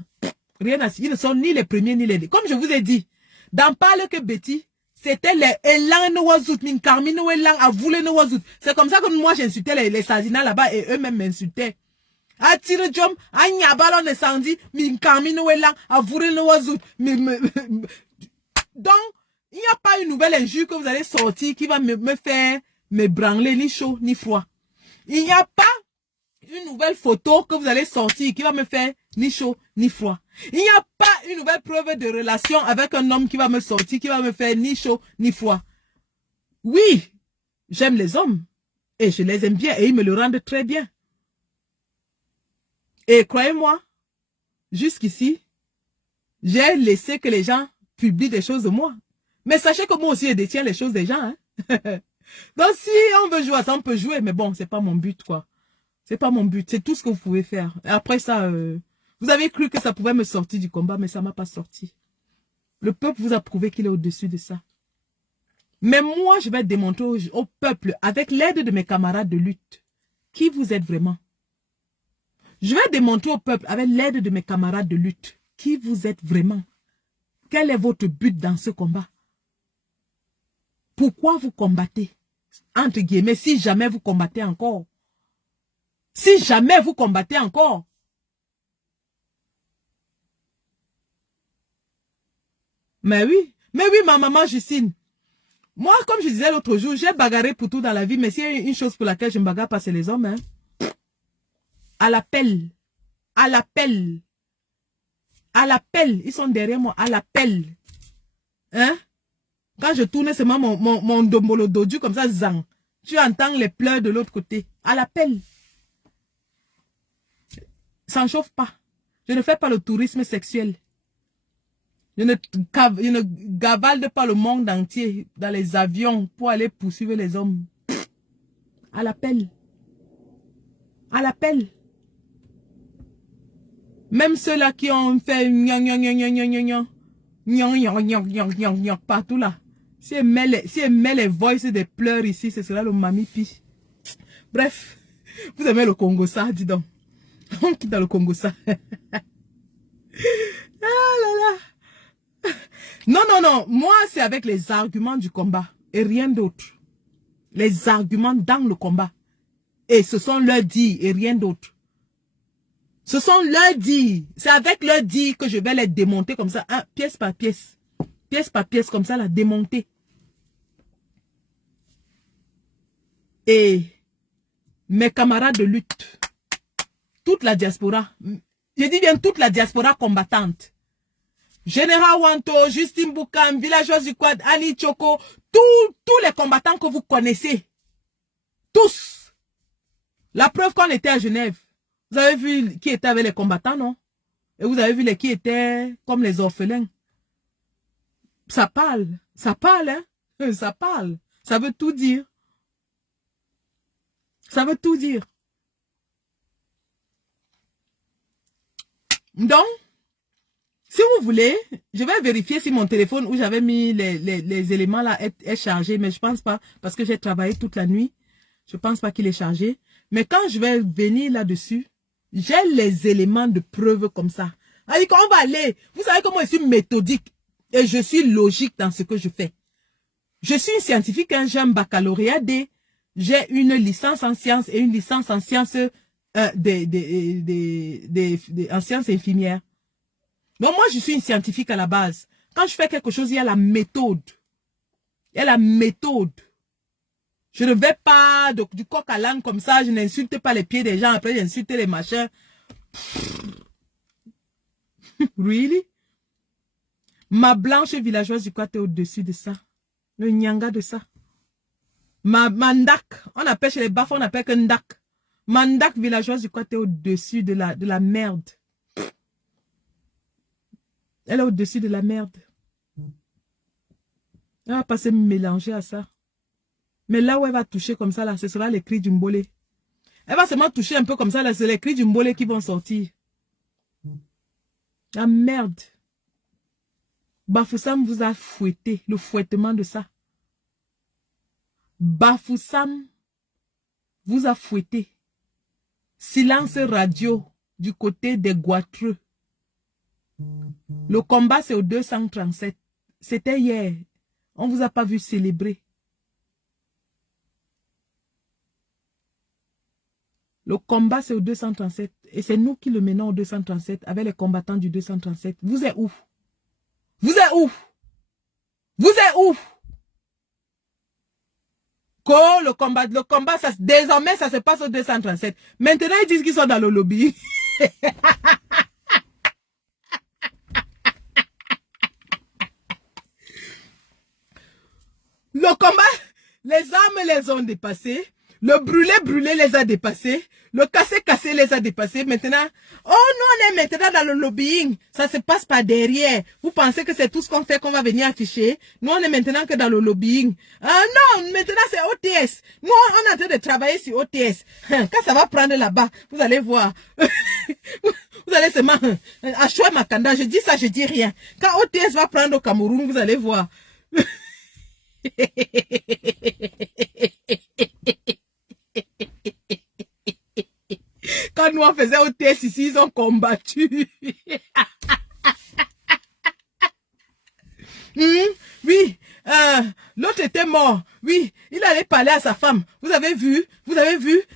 Rien à dire. Ils ne sont ni les premiers ni les derniers. Comme je vous ai dit, dans Parle que Betty, c'était les Elan Noazout, Minkarmi Noelan, Avoule Noazout. C'est comme ça que moi j'insultais les Sazina là-bas et eux-mêmes m'insultaient. Atire Jom, Agnabalon et Sandi, Minkarmi Noelan, Avoule Noazout. Donc, il n'y a pas une nouvelle injure que vous allez sortir qui va me faire me branler ni chaud ni froid. Il n'y a pas une nouvelle photo que vous allez sortir qui va me faire ni chaud ni froid. Il n'y a pas une nouvelle preuve de relation avec un homme qui va me sortir, qui va me faire ni chaud ni froid. Oui, j'aime les hommes et je les aime bien et ils me le rendent très bien. Et croyez-moi, jusqu'ici, j'ai laissé que les gens publient des choses de moi. Mais sachez que moi aussi, je détiens les choses des gens. Hein? Donc si on veut jouer à ça, on peut jouer, mais bon, c'est pas mon but, quoi. C'est pas mon but, c'est tout ce que vous pouvez faire. Et après ça, vous avez cru que ça pouvait me sortir du combat, mais ça m'a pas sorti. Le peuple vous a prouvé qu'il est au-dessus de ça. Mais moi, je vais démontrer au peuple, avec l'aide de mes camarades de lutte, qui vous êtes vraiment. Je vais démontrer au peuple, avec l'aide de mes camarades de lutte, qui vous êtes vraiment. Quel est votre but dans ce combat? Pourquoi vous combattez? Entre guillemets, si jamais vous combattez encore. Si jamais vous combattez encore. Mais oui, ma maman Justine. Moi, comme je disais l'autre jour, j'ai bagarré pour tout dans la vie, mais s'il y a une chose pour laquelle je ne bagarre pas, c'est les hommes. Hein. À l'appel. À l'appel. À l'appel. Ils sont derrière moi. À l'appel. Hein? Quand je tourne seulement mon dombolo dodu comme ça, zang. Tu entends les pleurs de l'autre côté. À l'appel. Ça ne chauffe pas. Je ne fais pas le tourisme sexuel. Je ne gavalde pas le monde entier dans les avions pour aller poursuivre les hommes. À l'appel. À l'appel. Même ceux-là qui ont fait partout là. Si elle met les voices des pleurs ici, ce sera le Mami Pi. Bref, vous aimez le Congo ça, dis donc. On quitte dans le Congo ça. Ah là là. Non. Moi, c'est avec les arguments du combat et rien d'autre. Les arguments dans le combat. Et ce sont leurs dits et rien d'autre. Ce sont leurs dits. C'est avec leurs dits que je vais les démonter comme ça, hein, pièce par pièce. Pièce par pièce, comme ça, la démonter. Et mes camarades de lutte, toute la diaspora. Je dis bien toute la diaspora combattante. Général Wanto, Justine Boukam, Villageoise du Quad, Annie Choco, tous les combattants que vous connaissez. Tous. La preuve qu'on était à Genève. Vous avez vu qui était avec les combattants, non? Et vous avez vu les qui étaient comme les orphelins. Ça parle, hein? Ça parle. Ça veut tout dire. Ça veut tout dire. Donc, si vous voulez, je vais vérifier si mon téléphone où j'avais mis les éléments là est chargé, mais je pense pas, parce que j'ai travaillé toute la nuit. Je pense pas qu'il est chargé. Mais quand je vais venir là-dessus, j'ai les éléments de preuve comme ça. Alors, quand on va aller, vous savez comment je suis méthodique et je suis logique dans ce que je fais. Je suis une scientifique, hein, j'ai un baccalauréat D, j'ai une licence en sciences et une licence en sciences en sciences infirmières. Mais moi, je suis une scientifique à la base. Quand je fais quelque chose, il y a la méthode. Il y a la méthode. Je ne vais pas du coq à l'âne comme ça, je n'insulte pas les pieds des gens, après j'insulte les machins. Really? Ma blanche villageoise du côté au-dessus de ça. Le nyanga de ça. Ma ndak, on appelle chez les bafs, on appelle que ndak. Ma ndak villageoise du côté au-dessus de la merde. Elle est au-dessus de la merde. Elle va pas se mélanger à ça. Mais là où elle va toucher comme ça, là, ce sera les cris du mbolé. Elle va seulement toucher un peu comme ça, là, c'est les cris du mbolé qui vont sortir. La merde. Bafoussam vous a fouetté, le fouettement de ça. Bafoussam vous a fouetté. Silence radio du côté des Goitreux. Le combat, c'est au 237. C'était hier. On ne vous a pas vu célébrer. Le combat, c'est au 237. Et c'est nous qui le menons au 237 avec les combattants du 237. Vous êtes où? Vous êtes où? Vous êtes où? Le combat, ça, désormais, ça se passe au 237. Maintenant, ils disent qu'ils sont dans le lobby. Le combat, les armes les ont dépassés. Le brûlé les a dépassés. Le cassé les a dépassés. Maintenant, oh, nous on est maintenant dans le lobbying. Ça se passe par derrière. Vous pensez que c'est tout ce qu'on fait qu'on va venir afficher? Nous on est maintenant que dans le lobbying. Non, maintenant c'est OTS. Nous on est en train de travailler sur OTS. Quand ça va prendre là-bas, vous allez voir. Vous allez seulement... Achoua Makanda, je dis ça, je dis rien. Quand OTS va prendre au Cameroun, vous allez voir. Quand nous on faisait OTS ici, ils ont combattu. Oui, l'autre était mort. Oui, il allait parler à sa femme. Vous avez vu,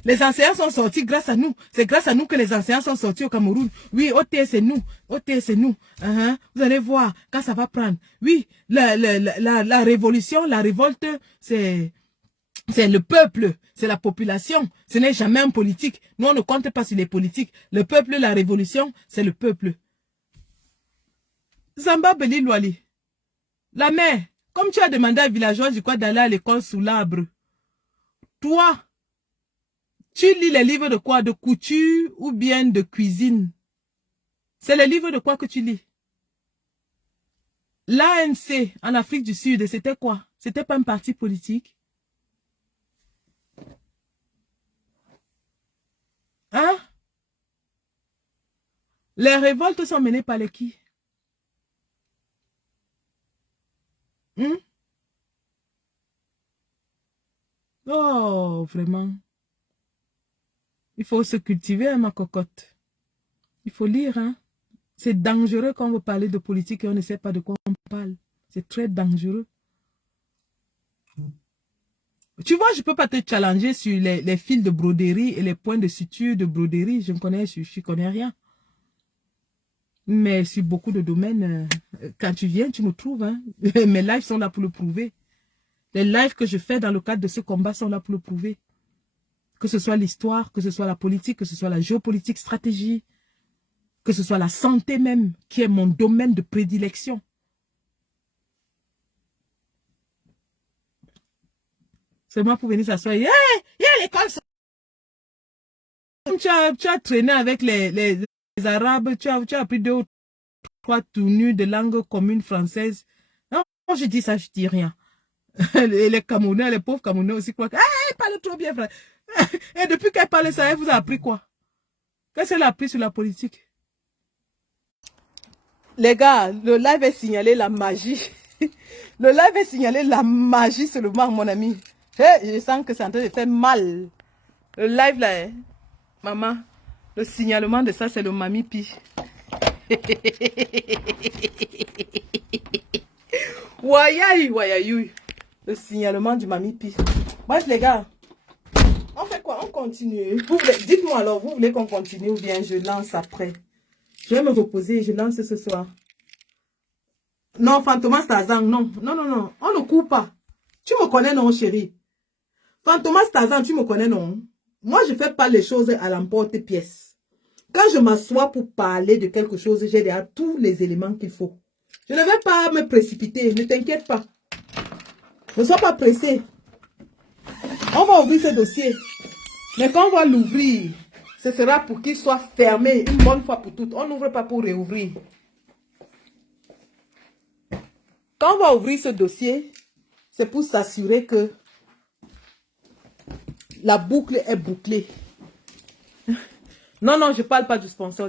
les enseignants sont sortis grâce à nous. C'est grâce à nous que les enseignants sont sortis au Cameroun. Oui, OTS c'est nous. OTS c'est nous. Vous allez voir quand ça va prendre. Oui, la révolution, la révolte, c'est le peuple, c'est la population. Ce n'est jamais un politique. Nous, on ne compte pas sur les politiques. Le peuple, la révolution, c'est le peuple. Zamba Beli Louali. La mère, comme tu as demandé à villageois du quoi d'aller à l'école sous l'arbre, toi, tu lis les livres de quoi? De couture ou bien de cuisine? C'est les livres de quoi que tu lis? L'ANC en Afrique du Sud, c'était quoi? C'était pas un parti politique? Hein? Les révoltes sont menées par les qui? Oh, vraiment. Il faut se cultiver, hein, ma cocotte. Il faut lire, hein. C'est dangereux quand on veut parler de politique et on ne sait pas de quoi on parle. C'est très dangereux. Tu vois, je ne peux pas te challenger sur les fils de broderie et les points de suture de broderie. Je ne connais rien. Mais sur beaucoup de domaines, quand tu viens, tu me trouves. Hein. Mes lives sont là pour le prouver. Les lives que je fais dans le cadre de ce combat sont là pour le prouver. Que ce soit l'histoire, que ce soit la politique, que ce soit la géopolitique, stratégie, que ce soit la santé même, qui est mon domaine de prédilection. C'est moi pour venir s'asseoir. Hey, l'école. Tu as traîné avec les Arabes, tu as appris 2 ou 3 tournures de langue commune française. Non, je dis ça, je dis rien. Les Camerounais, les pauvres Camerounais aussi croient que elle parle trop bien français. Et depuis qu'elle parle ça, elle vous a appris quoi? Qu'est-ce qu'elle a appris sur la politique? Les gars, le live est signalé la magie. Le live est signalé la magie seulement, mon ami. Hey, je sens que c'est en train de faire mal. Le live là, hein? Maman, le signalement de ça, c'est le Mami Pi. Wayaï, wayaï. Le signalement du Mami Pi. Bref, les gars, on fait quoi? On continue. Dites-moi alors, vous voulez qu'on continue ou bien je lance après? Je vais me reposer et je lance ce soir. Non, Fantomas Tarzan, non. Non, non, non. On ne coupe pas. Tu me connais, non, chérie? Fantomas Tarzan, tu me connais, non? Moi, je ne fais pas les choses à l'emporte-pièce. Quand je m'assois pour parler de quelque chose, j'ai déjà tous les éléments qu'il faut. Je ne vais pas me précipiter, ne t'inquiète pas. Ne sois pas pressé. On va ouvrir ce dossier. Mais quand on va l'ouvrir, ce sera pour qu'il soit fermé une bonne fois pour toutes. On n'ouvre pas pour réouvrir. Quand on va ouvrir ce dossier, c'est pour s'assurer que la boucle est bouclée. Non, non, je ne parle pas du sponsor.